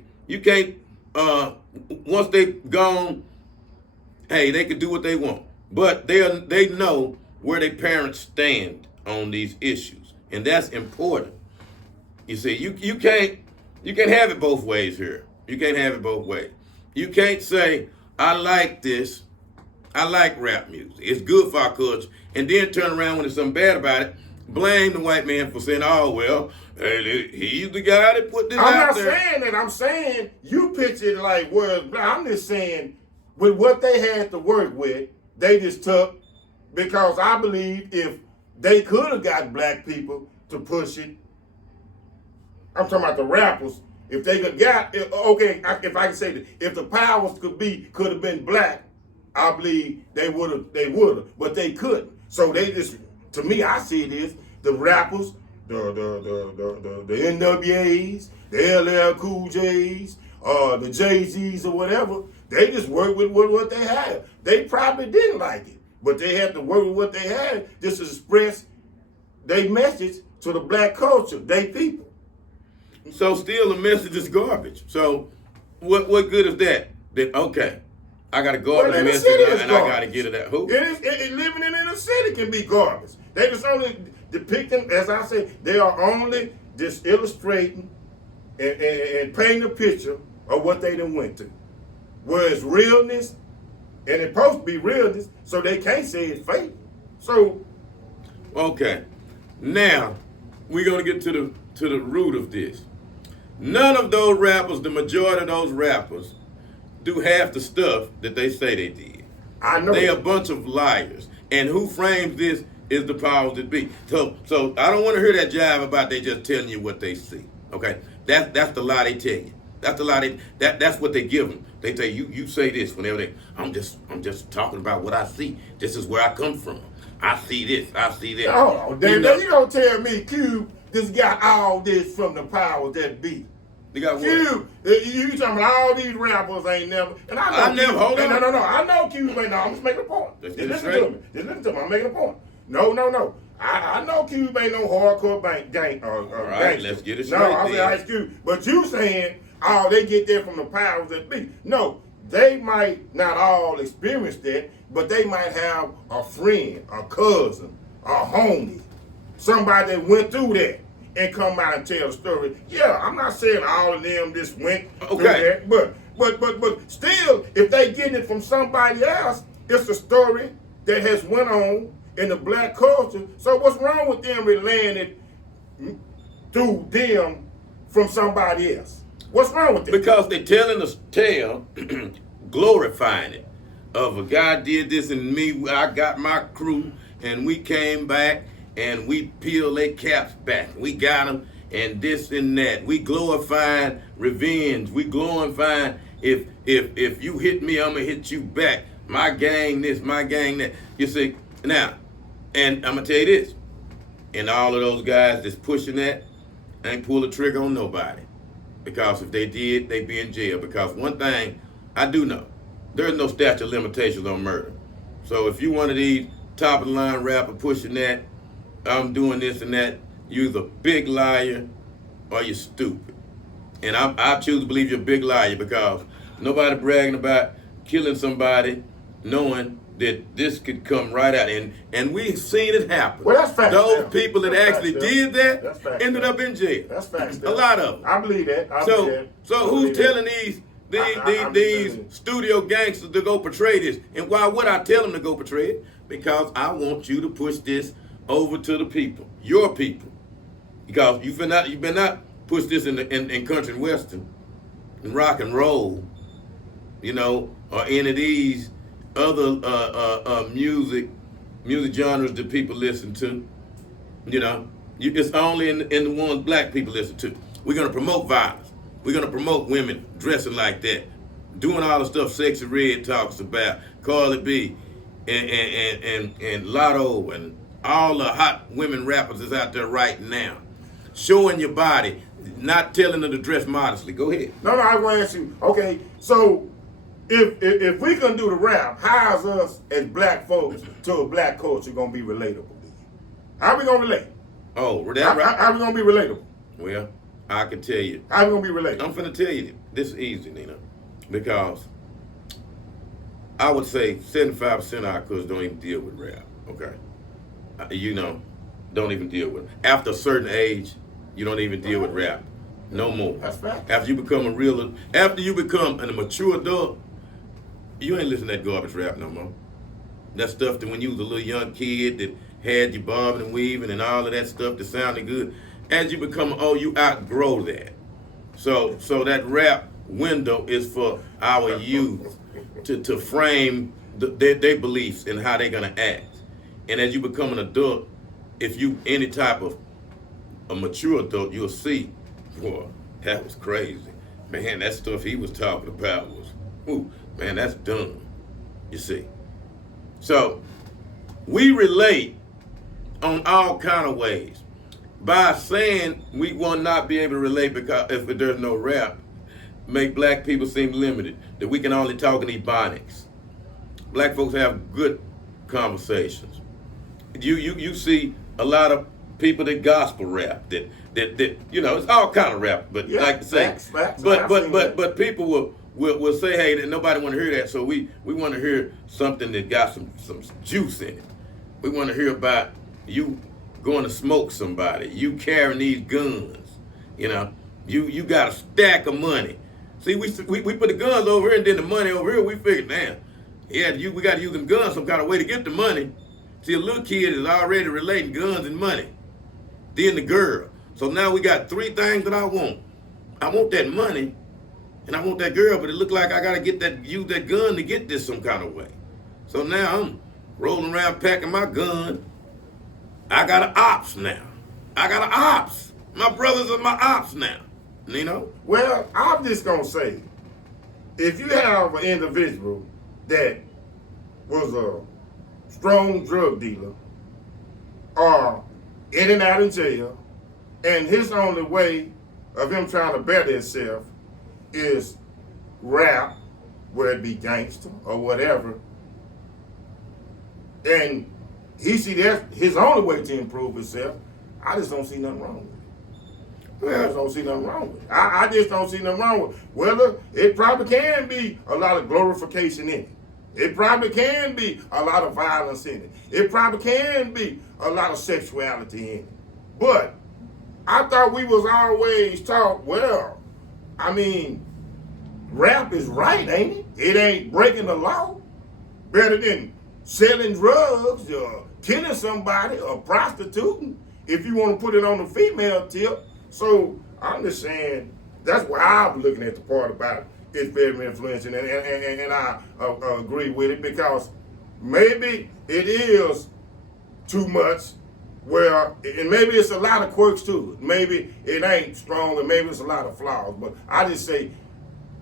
once they gone, hey, they can do what they want. But they know where their parents stand on these issues. And that's important. You see, you can't have it both ways here. You can't have it both ways. You can't say, I like this, I like rap music, it's good for our culture, and then turn around when there's something bad about it, blame the white man for saying, oh, well, he's the guy that put this out there. I'm not saying that. I'm saying you picture it like words. I'm just saying with what they had to work with, they just took, because I believe if they could have got black people to push it, I'm talking about the rappers, if they could got, okay, if I can say that, if the powers could have been black, I believe they would have, but they couldn't. So they just, to me, I see it as the rappers, the NWAs, the LL Cool J's, the Jay-Z's or whatever, they just worked with what they had. They probably didn't like it, but they had to work with what they had just to express their message to the black culture, they people. So still the message is garbage. So what good is that? That, okay, I got to go up the message and I got to get it at who? Living in a city can be garbage. They just only depicting, as I say, they are only just illustrating and painting a picture of what they done went through. Whereas realness, and it's supposed to be realness, so they can't say it's fake. So, okay, now we're gonna get to the root of this. None of those rappers, the majority of those rappers, do half the stuff that they say they did. I know they a bunch of liars, and who frames this is the powers that be. So I don't want to hear that jive about they just telling you what they see. Okay, that's the lie they tell you. That's the lie that's what they give them. They say you say this whenever I'm just talking about what I see. This is where I come from. I see this. I see that. Oh, you don't tell me Cube just got all this from the powers that be. They got Cube, you talking about all these rappers ain't never, and I know Cube, hold on. No, I know Cube ain't, no, I'm just making a point. Just listen to me, I'm making a point. No. I know Cube ain't no hardcore gang. All right, let's get it straight. No, I'm saying Ice Cube. But you saying, oh, they get there from the powers that be. No, they might not all experience that, but they might have a friend, a cousin, a homie, somebody that went through that and come out and tell the story. Yeah, I'm not saying all of them just went through that, but still, if they getting it from somebody else, it's a story that has went on in the black culture. So what's wrong with them relaying it through them from somebody else? What's wrong with that? Because they're telling a tale, glorifying it, of a guy did this and me, I got my crew, and we came back, and we peeled their caps back. We got them, and this and that. We glorifying revenge. We glorifying if you hit me, I'm going to hit you back. My gang this, my gang that. You see, now, and I'm going to tell you this, and all of those guys that's pushing that ain't pull the trigger on nobody. Because if they did, they'd be in jail. Because one thing I do know, there's no statute of limitations on murder. So if you one of these top of the line rapper pushing that, I'm doing this and that, you're either a big liar or you're stupid. And I choose to believe you're a big liar because nobody bragging about killing somebody knowing that this could come right out. And we've seen it happen. Well, that's fact. Those people that That's actually fact, did That's that fact, ended up in jail. That's fact. A lot of them. I believe that. So who's telling these studio gangsters to go portray this? And why would I tell them to go portray it? Because I want you to push this over to the people, your people. Because you better not push this in country and western, and rock and roll, or any of these other music genres that people listen to. It's only in the ones black people listen to. We're gonna promote violence. We're gonna promote women dressing like that, doing all the stuff Sexy Red talks about, Carly B, and Lotto, and all the hot women rappers that's out there right now, showing your body, not telling them to dress modestly. Go ahead. No, I want to ask you. Okay, so if we can do the rap, how's us as black folks to a black culture gonna be relatable? How we gonna relate? Oh, that right. How we gonna be relatable? Well, I can tell you. How we gonna be relatable? I'm finna tell you. This is easy, Nina, because I would say 75% of our cousins don't even deal with rap. Okay, don't even deal with it. After a certain age, you don't even deal with rap no more. That's fact. After you become a mature adult, you ain't listening to that garbage rap no more. That stuff that when you was a little young kid that had you bobbing and weaving and all of that stuff that sounded good. As you become you outgrow that. So that rap window is for our youth to frame their beliefs and how they're gonna act. And as you become an adult, if you any type of a mature adult, you'll see, boy, that was crazy. Man, that stuff he was talking about was, man, that's dumb. You see. So we relate on all kind of ways. By saying we will not be able to relate because if there's no rap, make black people seem limited, that we can only talk in ebonics. Black folks have good conversations. You see a lot of people that gospel rap, that it's all kind of rap, but like to say, facts. But people will say, hey, that nobody want to hear that, so we want to hear something that got some juice in it. We want to hear about you going to smoke somebody, you carrying these guns, you got a stack of money. See, we put the guns over here and then the money over here. We figured, damn, we got to use them guns some kind of way to get the money. See, a little kid is already relating guns and money. Then the girl. So now we got three things that I want. I want that money, and I want that girl, but it look like I got to use that gun to get this some kind of way. So now I'm rolling around packing my gun. I got an ops now. My brothers are my ops now. Well, I'm just gonna say, if you have an individual that was a strong drug dealer or in and out of jail, and his only way of him trying to better himself is rap, whether it be gangster or whatever, and he see that's his only way to improve himself, I just don't see nothing wrong with it. I just don't see nothing wrong with it. I just don't see nothing wrong with it. Whether it probably can be a lot of glorification in it. It probably can be a lot of violence in it. It probably can be a lot of sexuality in it. But I thought we was always taught, rap is right, ain't it? It ain't breaking the law. Better than selling drugs or killing somebody or prostituting, if you want to put it on the female tip. So I'm just saying, that's why I'm looking at the part about it's very influential, and I agree with it, because maybe it is too much, and maybe it's a lot of quirks to it. Maybe it ain't strong, and maybe it's a lot of flaws. But I just say,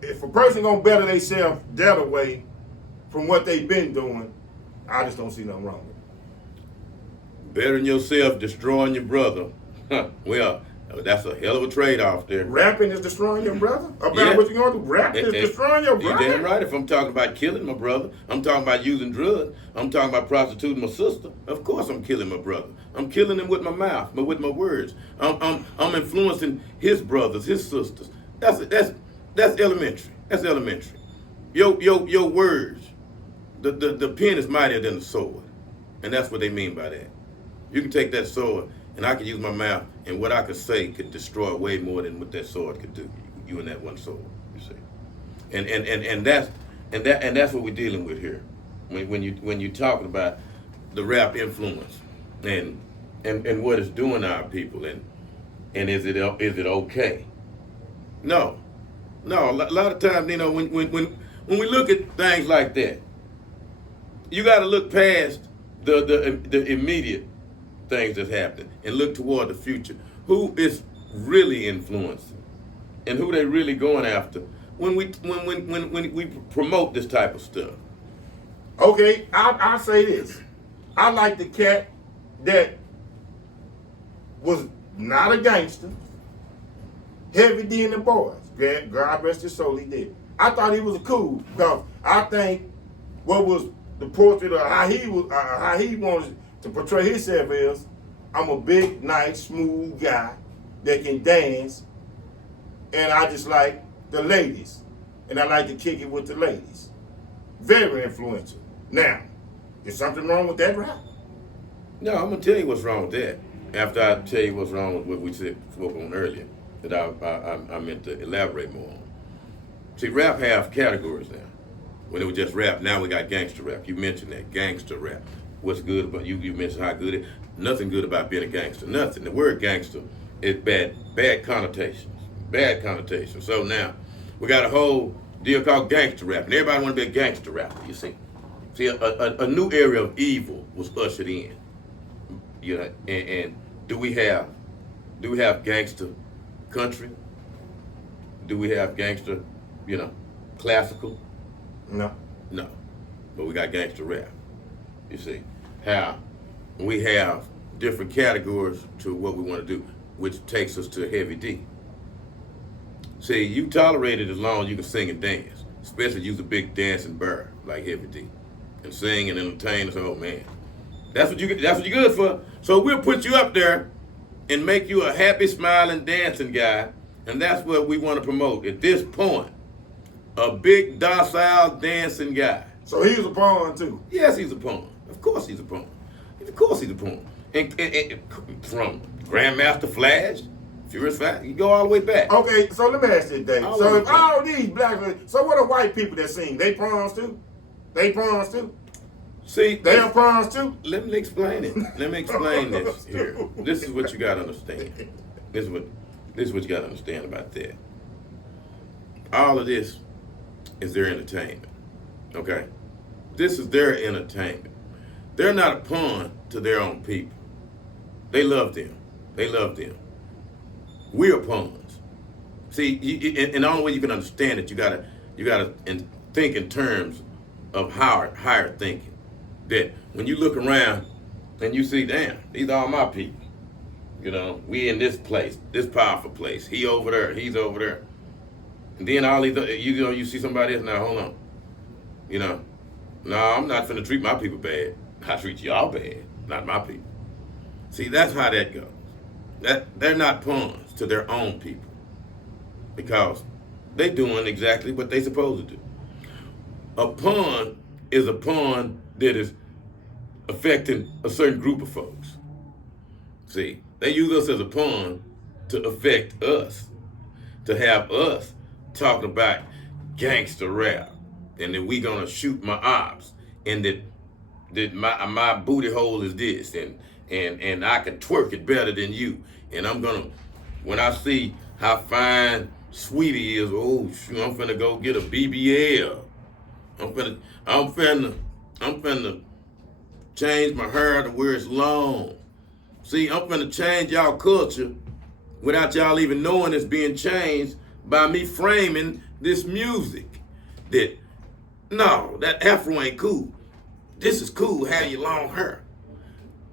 if a person gonna better themselves that way from what they've been doing, I just don't see nothing wrong with it. Bettering yourself, destroying your brother. Well, That's a hell of a trade-off there. Rapping is destroying your brother? About Yeah. what you're going to do? Rapping is destroying your brother? You're damn right. If I'm talking about killing my brother, I'm talking about using drugs, I'm talking about prostituting my sister, of course I'm killing my brother. I'm killing him with my mouth, but with my words. I'm influencing his brothers, his sisters. That's elementary. That's elementary. Your words. The pen is mightier than the sword. And that's what they mean by that. You can take that sword and I can use my mouth, and what I could say could destroy way more than what that sword could do. You and that one sword, you see. And that's what we're dealing with here. When you're talking about the rap influence and what it's doing to our people and is it okay? No. A lot of times, you know, when we look at things like that, you got to look past the immediate things that's happening and look toward the future. Who is really influencing and who they really going after when we promote this type of stuff? Okay, I'll say this. I like the cat that was not a gangster. Heavy D and the Boys. God rest his soul, he did. I thought he was cool because I think what was the portrait of how he wanted to portray himself is, I'm a big, nice, smooth guy that can dance, and I just like the ladies, and I like to kick it with the ladies. Very influential. Now, is something wrong with that rap? No, I'm gonna tell you what's wrong with that. After I tell you what's wrong with what we spoke on earlier, that I meant to elaborate more on. See, rap have categories now. When it was just rap, now we got gangster rap. You mentioned that, gangster rap. What's good about you mentioned how good it is. Nothing good about being a gangster. Nothing. The word gangster is bad connotations. Bad connotations. So now we got a whole deal called gangster rap, and everybody want to be a gangster rapper. You see, a new area of evil was ushered in. You know, and do we have gangster country? Do we have gangster, classical? No. No. But we got gangster rap. You see, how we have different categories to what we want to do, which takes us to Heavy D. See, you tolerate it as long as you can sing and dance, especially use a big dancing bear like Heavy D, and sing and entertain us. Oh man, that's what you're good for. So we'll put you up there and make you a happy, smiling, dancing guy, and that's what we want to promote at this point. A big, docile, dancing guy. So he was a pawn too? Yes, he's a pawn. Of course he's a pawn. Of course he's a pawn. And from Grandmaster Flash, Furious Flash, you go all the way back. Okay, so let me ask you, Dave. So if all these black, so what are white people that sing? They pawns too? They pawns too? See, they are pawns too? Let me explain it. Let me explain this here. This is what you got to understand. This is what you got to understand about that. All of this is their entertainment. Okay? This is their entertainment. They're not a pawn to their own people. They love them. They love them. We're pawns. See, and the only way you can understand it, you gotta think in terms of higher thinking. That when you look around and you see, damn, these are all my people. We in this place, this powerful place. He over there, he's over there. And then all these, you see somebody else, now hold on. No, I'm not finna treat my people bad. I treat y'all bad, not my people. See, that's how that goes. They're not pawns to their own people because they doing exactly what they supposed to do. A pawn is a pawn that is affecting a certain group of folks. See, they use us as a pawn to affect us, to have us talking about gangster rap, and then we gonna shoot my ops, and that my booty hole is this, and I can twerk it better than you, and I'm gonna, when I see how fine Sweetie is, oh shoot, I'm finna go get a BBL. I'm finna change my hair to where it's long. See, I'm finna change y'all culture without y'all even knowing it's being changed by me framing this music. No, that afro ain't cool. This is cool, have your long hair.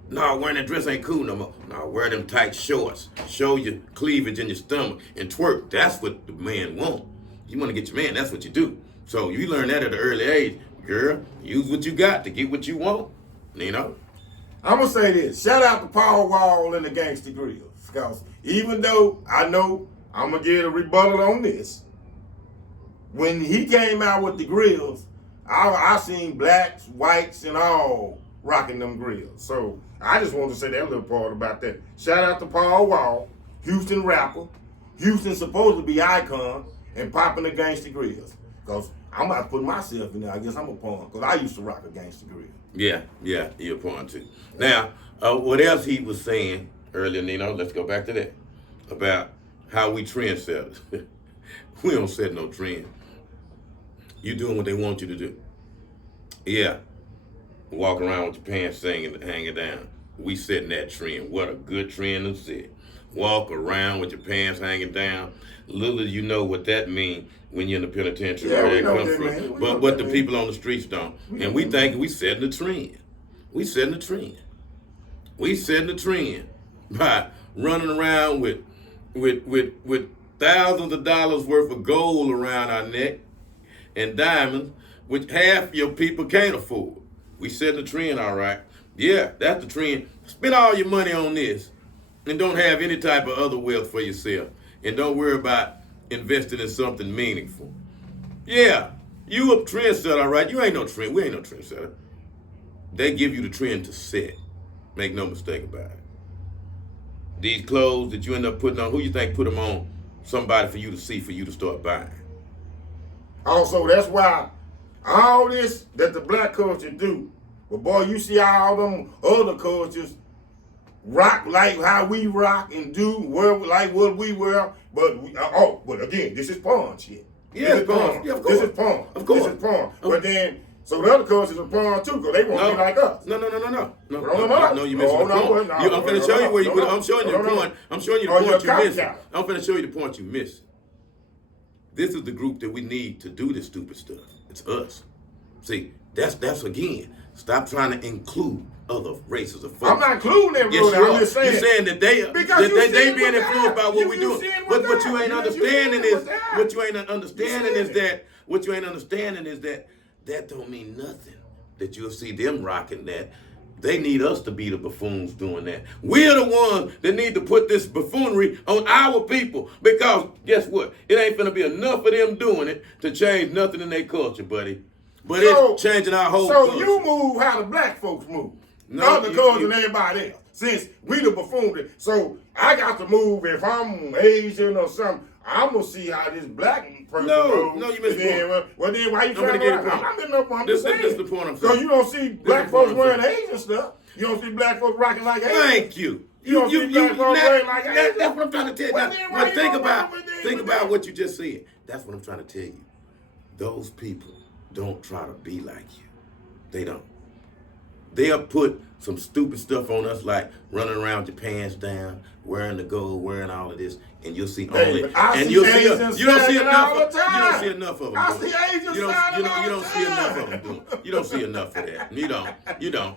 No, wearing that dress ain't cool no more. No, wear them tight shorts. Show your cleavage and your stomach and twerk. That's what the man want. You want to get your man, that's what you do. So you learn that at an early age. Girl, use what you got to get what you want. You know? I'm going to say this. Shout out to Paul Wall and the Gangsta Grills. Because even though I know I'm going to get a rebuttal on this, when he came out with the grills, I seen blacks, whites, and all rocking them grills. So I just want to say that little part about that. Shout out to Paul Wall, Houston rapper. Houston supposed to be icon and popping the Gangsta Grills. Because I'm about to put myself in there. I guess I'm a pawn. Because I used to rock a Gangsta Grill. Yeah, you're a pawn too. Now, what else he was saying earlier, Nino, let's go back to that. About how we trendsetters. We don't set no trend. You doing what they want you to do. Yeah. Walk around with your pants hanging down. We setting that trend. What a good trend to set. Walk around with your pants hanging down. Little do you know what that means when you're in the penitentiary. Yeah, where we know comes that, from. man. But the people on the streets don't. And we think we setting the trend. We setting the trend. We setting the trend by running around with thousands of dollars worth of gold around our neck and diamonds, which half your people can't afford. We set the trend, all right. Yeah, that's the trend. Spend all your money on this and don't have any type of other wealth for yourself. And don't worry about investing in something meaningful. Yeah, you a trendsetter, all right. You ain't no trend. We ain't no trendsetter. They give you the trend to set. Make no mistake about it. These clothes that you end up putting on, who you think put them on? Somebody for you to see, for you to start buying. Also, that's why all this that the black culture do, but boy, you see all them other cultures rock like how we rock and do, wear like what we wear, but but again, this is porn shit. Yeah, this is porn. Yeah, of course. This is porn. Of course. This is porn. But then, so the other cultures are porn too, because they want to be like us. No, you missing No, the point. I'm finna show you where you. I'm showing you the point. I'm showing you the point you missing. I'm finna show you the point you missing. This is the group that we need to do this stupid stuff. It's us. See, that's again. Stop trying to include other races of folks. I'm not including them. Yes, I'm just saying. You're saying that they being influenced by what we do. But what you ain't understanding is that don't mean nothing. That you'll see them rocking that. They need us to be the buffoons doing that. We're the ones that need to put this buffoonery on our people. Because guess what? It ain't finna be enough of them doing it to change nothing in their culture, buddy. But it's changing our whole culture. So you move how the black folks move. No, other cultures and everybody else. Since we the buffoon. So I got to move if I'm Asian or something. I'm going to see how this black person moves. No, you missed the point. Well, then why you trying to get it? I'm not getting up on this is the point I'm saying. So you don't see black folks wearing Asian stuff. You don't see black folks rocking like Asian. Thank you. You don't see black folks wearing like Asian. That's what I'm trying to tell you. Well, think about what you just said. That's what I'm trying to tell you. Those people don't try to be like you. They don't. They'll put some stupid stuff on us like running around with your pants down, wearing the gold, wearing all of this, and you'll see only. You don't see enough of them. I see Asians. You don't see enough of them doing. You don't see enough of that. You don't.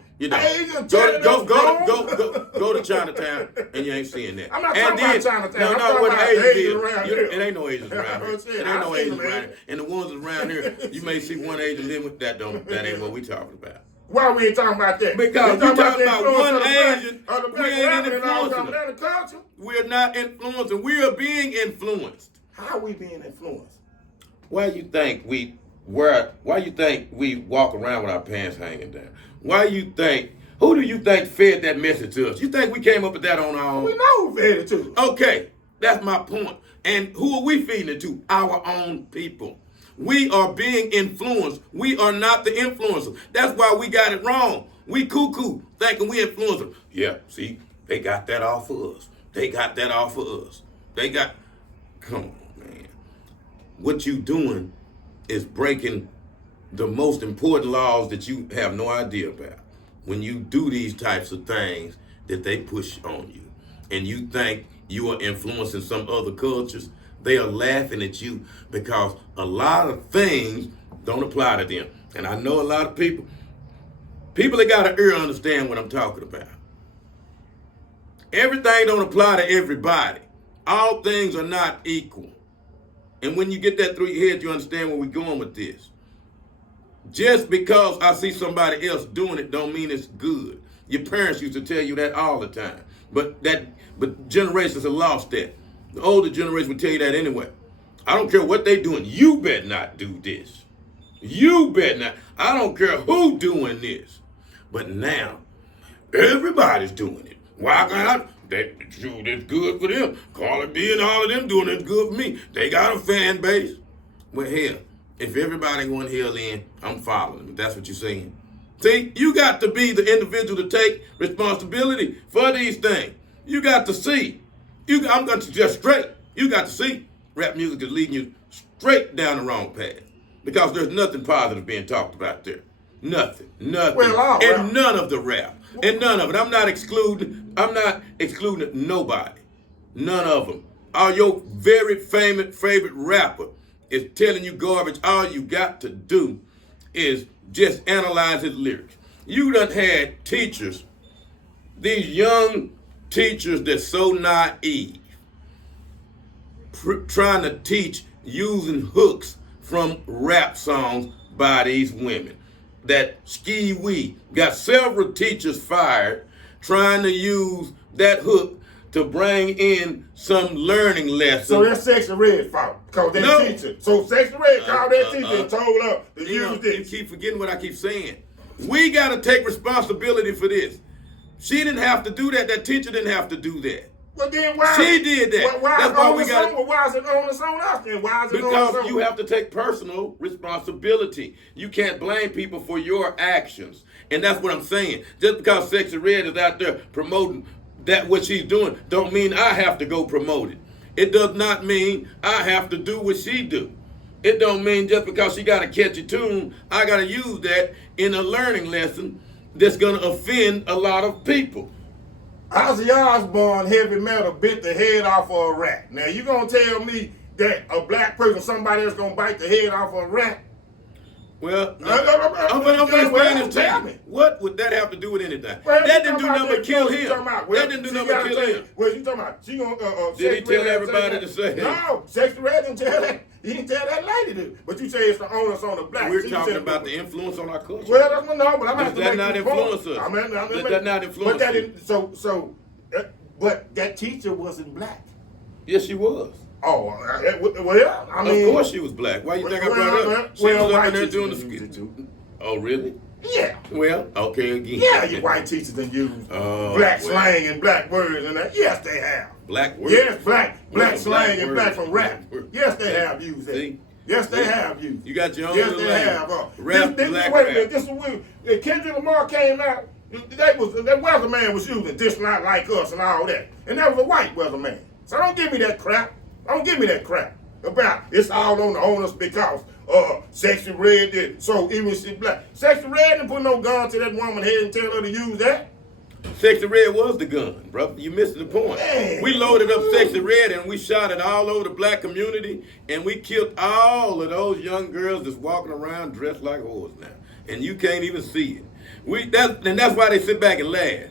Go to Chinatown and you ain't seeing that. I'm not talking about Chinatown. I'm talking about Asians around here. It ain't no Asians around here. It ain't no Asians around here. And the ones around here, you may see one Asian limit. That ain't what we talking about. Why we ain't talking about that? Because we talking about one Asian, we ain't influencing culture. We're not influencing. We are being influenced. How are we being influenced? Why you think we walk around with our pants hanging down? Who do you think fed that message to us? You think we came up with that on our own? We know who fed it to us. Okay, that's my point. And who are we feeding it to? Our own people. We are being influenced. We are not the influencer. That's why we got it wrong. We cuckoo thinking we influence them. Yeah, see, they got that off of us. Come on, man. What you doing is breaking the most important laws that you have no idea about. When you do these types of things that they push on you and you think you are influencing some other cultures, they are laughing at you because a lot of things don't apply to them. And I know a lot of people that got an ear understand what I'm talking about. Everything don't apply to everybody. All things are not equal. And when you get that through your head, you understand where we're going with this. Just because I see somebody else doing it don't mean it's good. Your parents used to tell you that all the time. But generations have lost that. The older generation would tell you that anyway. I don't care what they doing. You better not do this. You better not. I don't care who doing this. But now, everybody's doing it. Why can't I? That's good for them. Carly B and all of them doing it's good for me. They got a fan base. Well, hell, if everybody going hell in, I'm following them. That's what you're saying. See, you got to be the individual to take responsibility for these things. You got to see. I'm going to suggest straight. You got to see rap music is leading you straight down the wrong path. Because there's nothing positive being talked about there. Nothing. Well, and none of the rap. And none of it. I'm not excluding nobody. None of them. All your very favorite rapper is telling you garbage. All you got to do is just analyze his lyrics. You done had teachers, these young teachers that's so naive, trying to teach using hooks from rap songs by these women. That ski-wee got several teachers fired trying to use that hook to bring in some learning lesson. So that's Section Red fault, because they teacher. So Section Red called that teacher and told her to use this. You keep forgetting what I keep saying. We got to take responsibility for this. She didn't have to do that. That teacher didn't have to do that. Well, then why? She did that. Why That's why we got. Why is it on us on us then? Why is it because on us? You have to take personal responsibility. You can't blame people for your actions, and that's what I'm saying. Just because Section Red is out there promoting that what she's doing, don't mean I have to go promote it. It does not mean I have to do what she do. It don't mean just because she got a catchy tune, I got to use that in a learning lesson that's going to offend a lot of people. Ozzy Osbourne, heavy metal, bit the head off of a rat. Now, you going to tell me that a black person, somebody else going to bite the head off of a rat? Well, I'm going to explain this to you. What would that have to do with anything? That didn't do nothing but kill him. That didn't do nothing but kill him. Well, you talking about, she going to... Did he tell everybody to say that? No, Section Red didn't tell that. He didn't tell that lady to. But you say it's the onus on the black. We're talking about the influence on our culture. Well, that's no, but I'm Does that not influence us? Does that not influence us? But that teacher wasn't black. Yes, she was. Oh, well, I mean... Of course she was black. Why you think I brought it up? She was up in there doing the skit. Oh, really? Yeah. Well, okay, again. Yeah, your white teachers done use black slang and black words and that. Yes, they have. Black words? Yes, black slang and black from rap. Yes, they have used that. See? Yes, they have used. You got your own yes, little they have. Rap, black wait a rap. minute, this is weird. Kendrick Lamar came out, that weatherman was using this not like us and all that. And that was a white weatherman. So don't give me that crap. Don't give me that crap about it's all on the owners because Section Red did. So even if she's black. Section Red didn't put no gun to that woman's head and tell her to use that. Section Red was the gun, bro. You missed the point. Man. We loaded up Section Red and we shot it all over the black community and we killed all of those young girls that's walking around dressed like whores now. And you can't even see it. And that's why they sit back and laugh.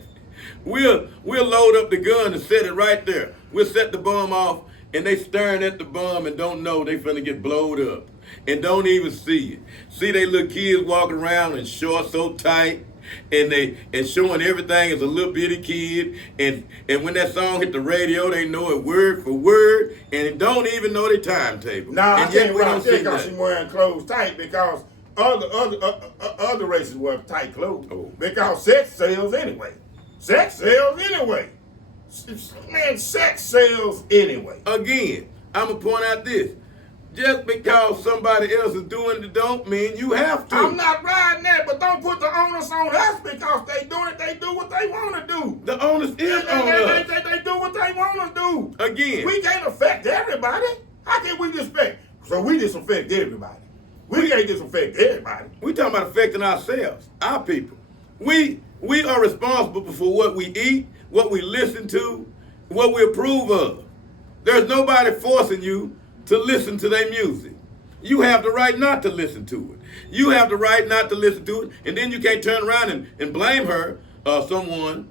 We'll load up the gun and set it right there. We'll set the bomb off and they staring at the bomb and don't know they finna get blowed up and don't even see it. See they little kids walking around in shorts so tight and showing everything as a little bitty kid and when that song hit the radio they know it word for word and don't even know their timetable. Nah, and I can't really think because she's wearing clothes tight because other races wear tight clothes because sex sells anyway. Sex sells anyway. Man, sex sells anyway. Again, I'm going to point out this. Just because somebody else is doing it don't mean you have to. I'm not riding that, but don't put the onus on us because they doing it. They do what they want to do. The onus is on us. They do what they want to do. Again. We can't affect everybody. How can we disaffect? So we disaffect everybody. We can't disaffect everybody. We talking about affecting ourselves, our people. We are responsible for what we eat, what we listen to, what we approve of. There's nobody forcing you to listen to their music. You have the right not to listen to it. You have the right not to listen to it, and then you can't turn around and blame her or someone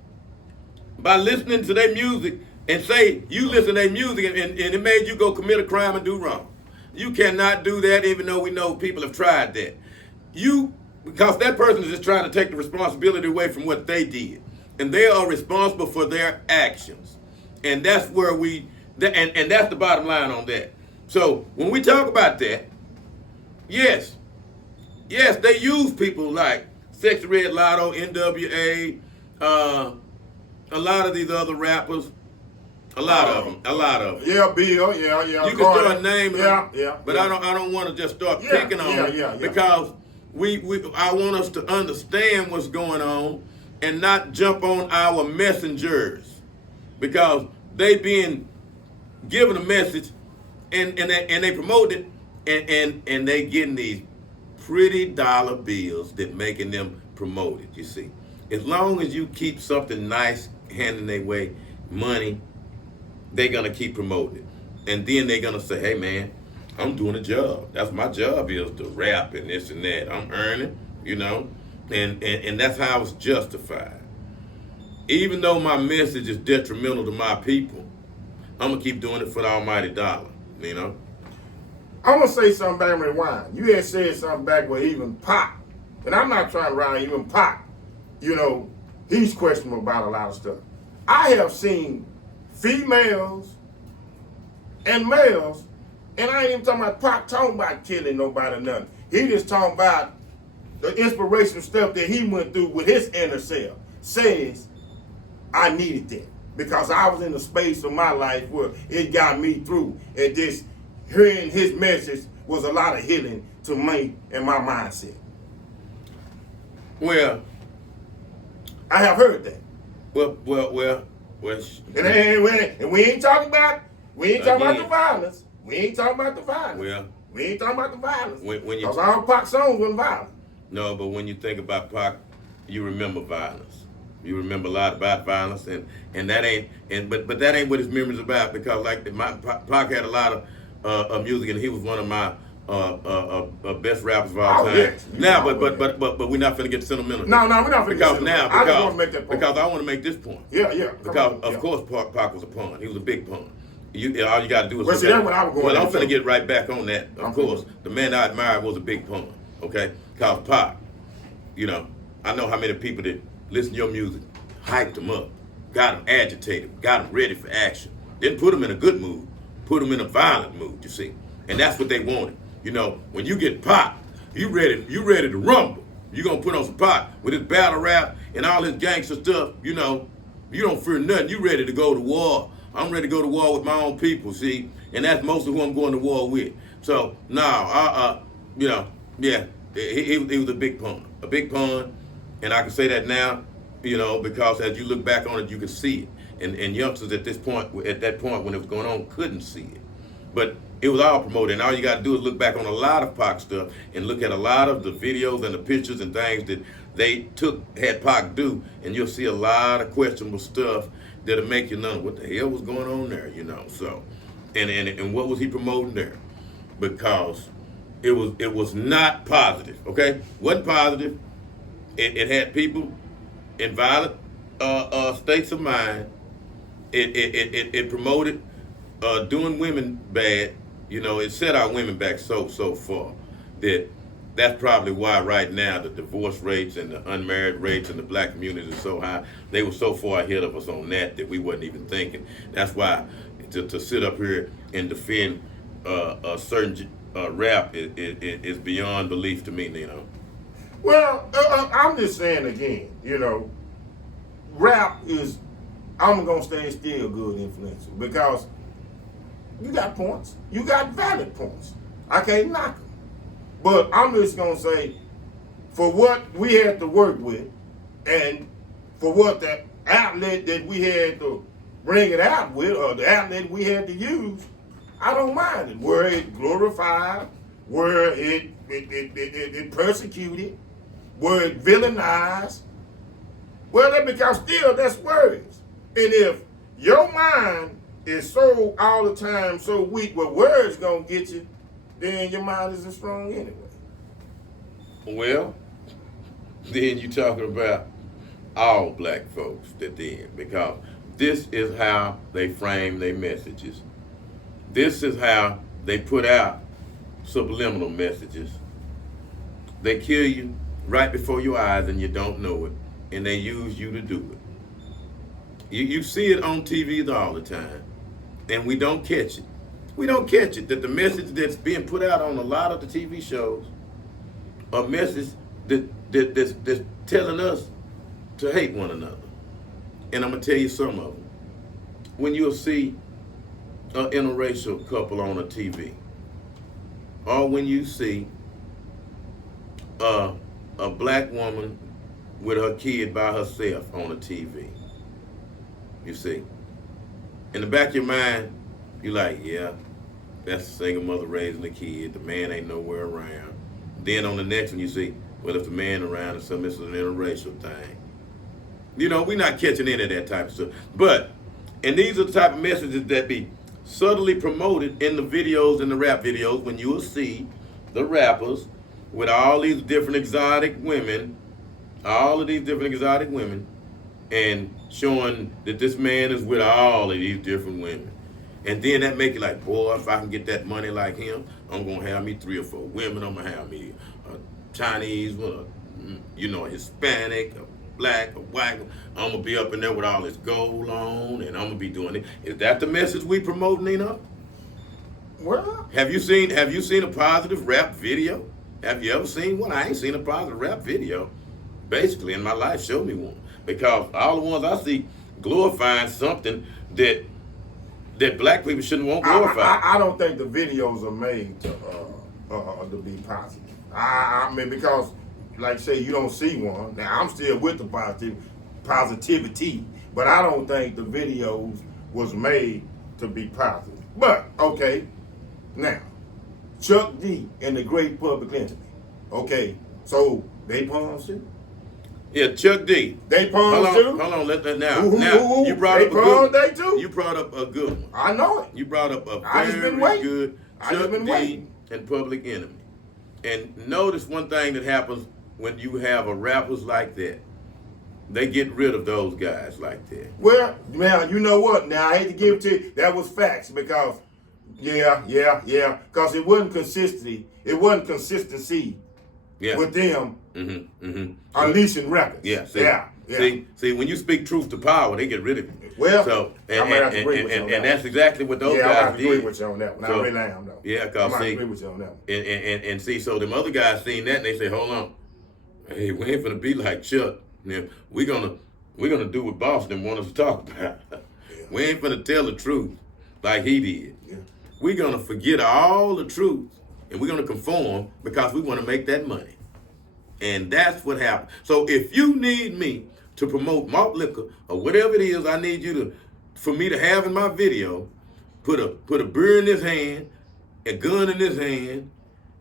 by listening to their music and say you listen to their music and it made you go commit a crime and do wrong. You cannot do that, even though we know people have tried that. Because that person is just trying to take the responsibility away from what they did. And they are responsible for their actions. And that's where and that's the bottom line on that. So when we talk about that, yes, they use people like Sexy Red Lotto, NWA, a lot of these other rappers, a lot of them. Yeah, Bill, yeah. You can start naming them, but yeah. I don't want to just start picking on them because I want us to understand what's going on and not jump on our messengers because they being given a message and they promote it and they getting these pretty dollar bills that making them promote it. You see, as long as you keep something nice handing their way money, they're gonna keep promoting it, and then they're gonna say, "Hey man, I'm doing a job. That's my job is to rap and this and that. I'm earning, you know, and that's how it's justified. Even though my message is detrimental to my people, I'm gonna keep doing it for the almighty dollar, you know." I'm gonna say something back, rewind. You had said something back where even Pac, and I'm not trying to rhyme, even Pac, you know, he's questionable about a lot of stuff. I have seen females and males, and I ain't even talking about Pac talking about killing nobody or nothing. He just talking about the inspirational stuff that he went through with his inner self. Says, I needed that because I was in a space of my life where it got me through, and just hearing his message was a lot of healing to me and my mindset. Well, I have heard that. Well. And we ain't talking about the violence. We ain't talking about the violence. Well, we ain't talking about the violence. Because all Pac songs wasn't violent. No, but when you think about Pac, you remember violence. You remember a lot about violence, and that ain't but that ain't what his memory's about because Pac had a lot of music, and he was one of my best rappers of all time. Yes. Now, but we're not finna get sentimental. No, we're not finna get sentimental. I just want to make that point. Because I want to make this point. Yeah. Because of course Pac was a pawn. He was a big pawn. All you got to do is. Well, see, that's what I was going. Well, I'm finna get right back on that. Of course, the man I admired was a big pawn. Okay, because Pac, you know, I know how many people that listen to your music, hyped them up, got them agitated, got them ready for action. Didn't put them in a good mood, put them in a violent mood. You see, and that's what they wanted. You know, when you get Pac, you ready to rumble. You gonna put on some Pac with his battle rap and all his gangster stuff. You know, you don't fear nothing. You ready to go to war. I'm ready to go to war with my own people. See, and that's mostly who I'm going to war with. So you know, yeah, he was a big pawn, and I can say that now, you know, because as you look back on it, you can see it. And youngsters at that point when it was going on couldn't see it, but it was all promoted. And all you got to do is look back on a lot of Pac stuff and look at a lot of the videos and the pictures and things that they had Pac do, and you'll see a lot of questionable stuff that'll make you know what the hell was going on there, you know. So, and what was he promoting there? Because it was not positive. Okay, wasn't positive. It had people in violent states of mind. It promoted doing women bad. You know, it set our women back so far that's probably why right now the divorce rates and the unmarried rates in the black community is so high. They were so far ahead of us on that we wasn't even thinking. That's why to sit up here and defend a certain rap is beyond belief to me, you know. Well, I'm just saying again, you know, rap is, I'm going to say it's still good influential because you got points. You got valid points. I can't knock them. But I'm just going to say, for what we had to work with and for what the outlet that we had to bring it out with or the outlet we had to use, I don't mind it. Where it glorified, where it persecuted, where it villainized. Well, that because still that's words. And if your mind is so all the time so weak where words going to get you, then your mind isn't strong anyway. Well, then you talking about all black folks that did, because This is how they frame their messages. This is how they put out subliminal messages. They kill you right before your eyes and you don't know it, and they use you to do it. You see it on TV all the time, and we don't catch it. We don't catch it that the message that's being put out on a lot of the TV shows are message that's telling us to hate one another. And I'm going to tell you some of them. When you'll see an interracial couple on a TV, or when you see a black woman with her kid by herself on a TV, you see, in the back of your mind, you're like, yeah, that's a single mother raising a kid. The man ain't nowhere around. Then on the next one, you see, well, if the man around, it's an interracial thing. You know, we're not catching any of that type of stuff. But, and these are the type of messages that be subtly promoted in the videos, in the rap videos, when you will see the rappers with all these different exotic women, and showing that this man is with all of these different women. And then that make you like, boy, if I can get that money like him, I'm going to have me 3 or 4 women. I'm going to have me a Chinese one, a Hispanic, a black, a white one. I'm going to be up in there with all this gold on, and I'm going to be doing it. Is that the message we promote, Nina? Well, Have you seen a positive rap video? Have you ever seen one? I ain't seen a positive rap video, basically, in my life. Show me one. Because all the ones I see glorifying something that black people shouldn't want glorified. I don't think the videos are made to be positive. I mean, because, like say, you don't see one. Now, I'm still with the positivity, but I don't think the videos was made to be positive. But, okay, now, Chuck D and the Great Public Enemy. Okay, so they pawns too? Yeah, Chuck D. They pawns too? Hold on, let that now. Now, you brought up a good one. They too? You brought up a good one. I know it. You brought up a I just been very waiting. good Chuck D and Public Enemy. And notice one thing that happens when you have a rappers like that. They get rid of those guys like that. Well, now, you know what? Now, I hate to give it to you. That was facts because, because it wasn't consistency. It wasn't consistency with them unleashing records. Yeah, See, when you speak truth to power, they get rid of you. Well, so, I might have to agree with you on that. And that's exactly what those I guys have to did. agree with you on that one. I really am, though. Yeah, because I might agree with you on that one. And see, so them other guys seen that and they say, hold on. Hey, we ain't finna be like Chuck. We're gonna do what Boston want us to talk about. We ain't finna tell the truth like he did. Yeah. We're gonna forget all the truth and we're gonna conform because we want to make that money. And that's what happened. So if you need me to promote malt liquor or whatever it is I need you for me to have in my video, put a beer in this hand, a gun in this hand,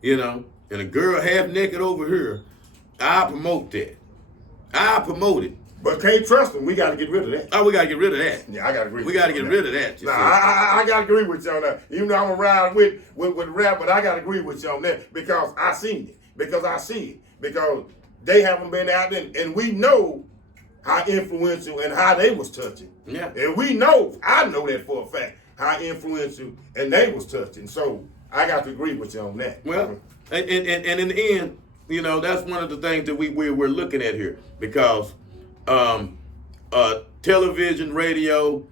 and a girl half naked over here, I promote that. I promote it. But can't trust them. We got to get rid of that. Oh, we got to get rid of that. Yeah, I got to agree. We got to get rid of that. I got to agree with you on that. Even though I'm around with rap, but I got to agree with you on that because I seen it. Because I see it. Because they haven't been out there, and we know how influential and how they was touching. Yeah. And I know that for a fact, how influential and they was touching. So I got to agree with you on that. Well, and in the end, that's one of the things that we're looking at here because television, radio,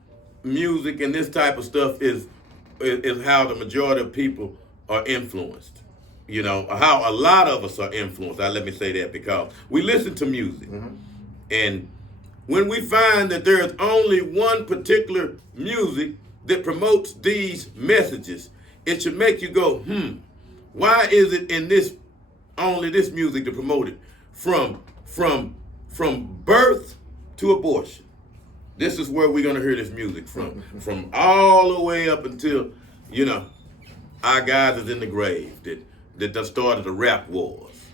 music, and this type of stuff is how the majority of people are influenced. How a lot of us are influenced. Let me say that because we listen to music. And when we find that there's only one particular music that promotes these messages, it should make you go, why is it in this only this music to promote it from birth to abortion? This is where we're gonna hear this music from all the way up until our guys is in the grave that started the rap wars.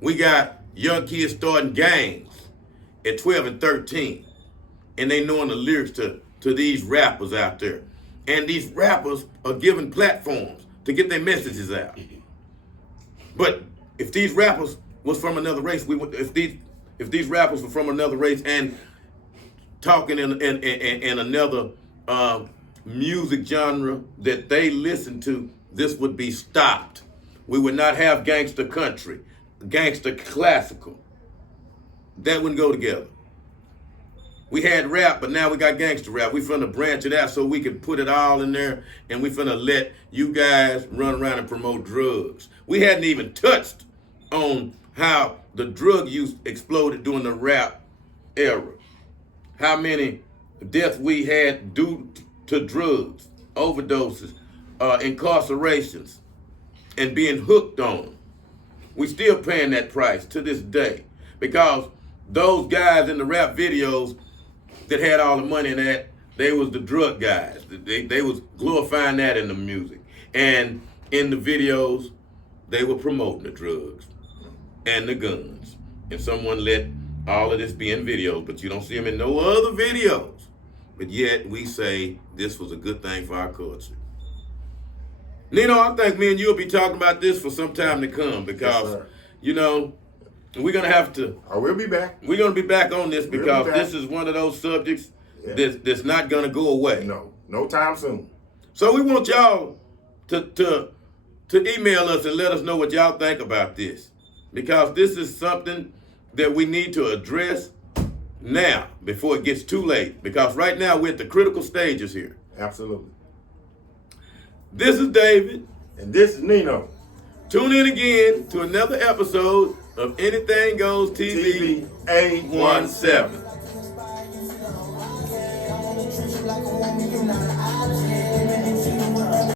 We got young kids starting gangs at 12 and 13, and they knowing the lyrics to these rappers out there. And these rappers are given platforms to get their messages out. But if these rappers was from another race, if these rappers were from another race and talking in another music genre that they listen to, this would be stopped. We would not have gangster country, gangster classical. That wouldn't go together. We had rap, but now we got gangster rap. We finna branch it out so we can put it all in there, and we finna let you guys run around and promote drugs. We hadn't even touched on how the drug use exploded during the rap era. How many deaths we had due to drugs, overdoses, incarcerations, and being hooked on them. We still paying that price to this day because those guys in the rap videos that had all the money in that, they was the drug guys. They was glorifying that in the music. And in the videos, they were promoting the drugs and the guns. And someone let all of this be in videos, but you don't see them in no other videos. But yet we say this was a good thing for our culture. Nino, I think me and you will be talking about this for some time to come because, Yes, you know, we're going to have to. I will be back. We're going to be back on this because We'll be back. this is one of those subjects Yeah. that's not going to go away. No time soon. So we want y'all to email us and let us know what y'all think about this because this is something that we need to address now before it gets too late because right now we're at the critical stages here. Absolutely. This is David. And this is Nino. Tune in again to another episode of Anything Goes TV TV A17.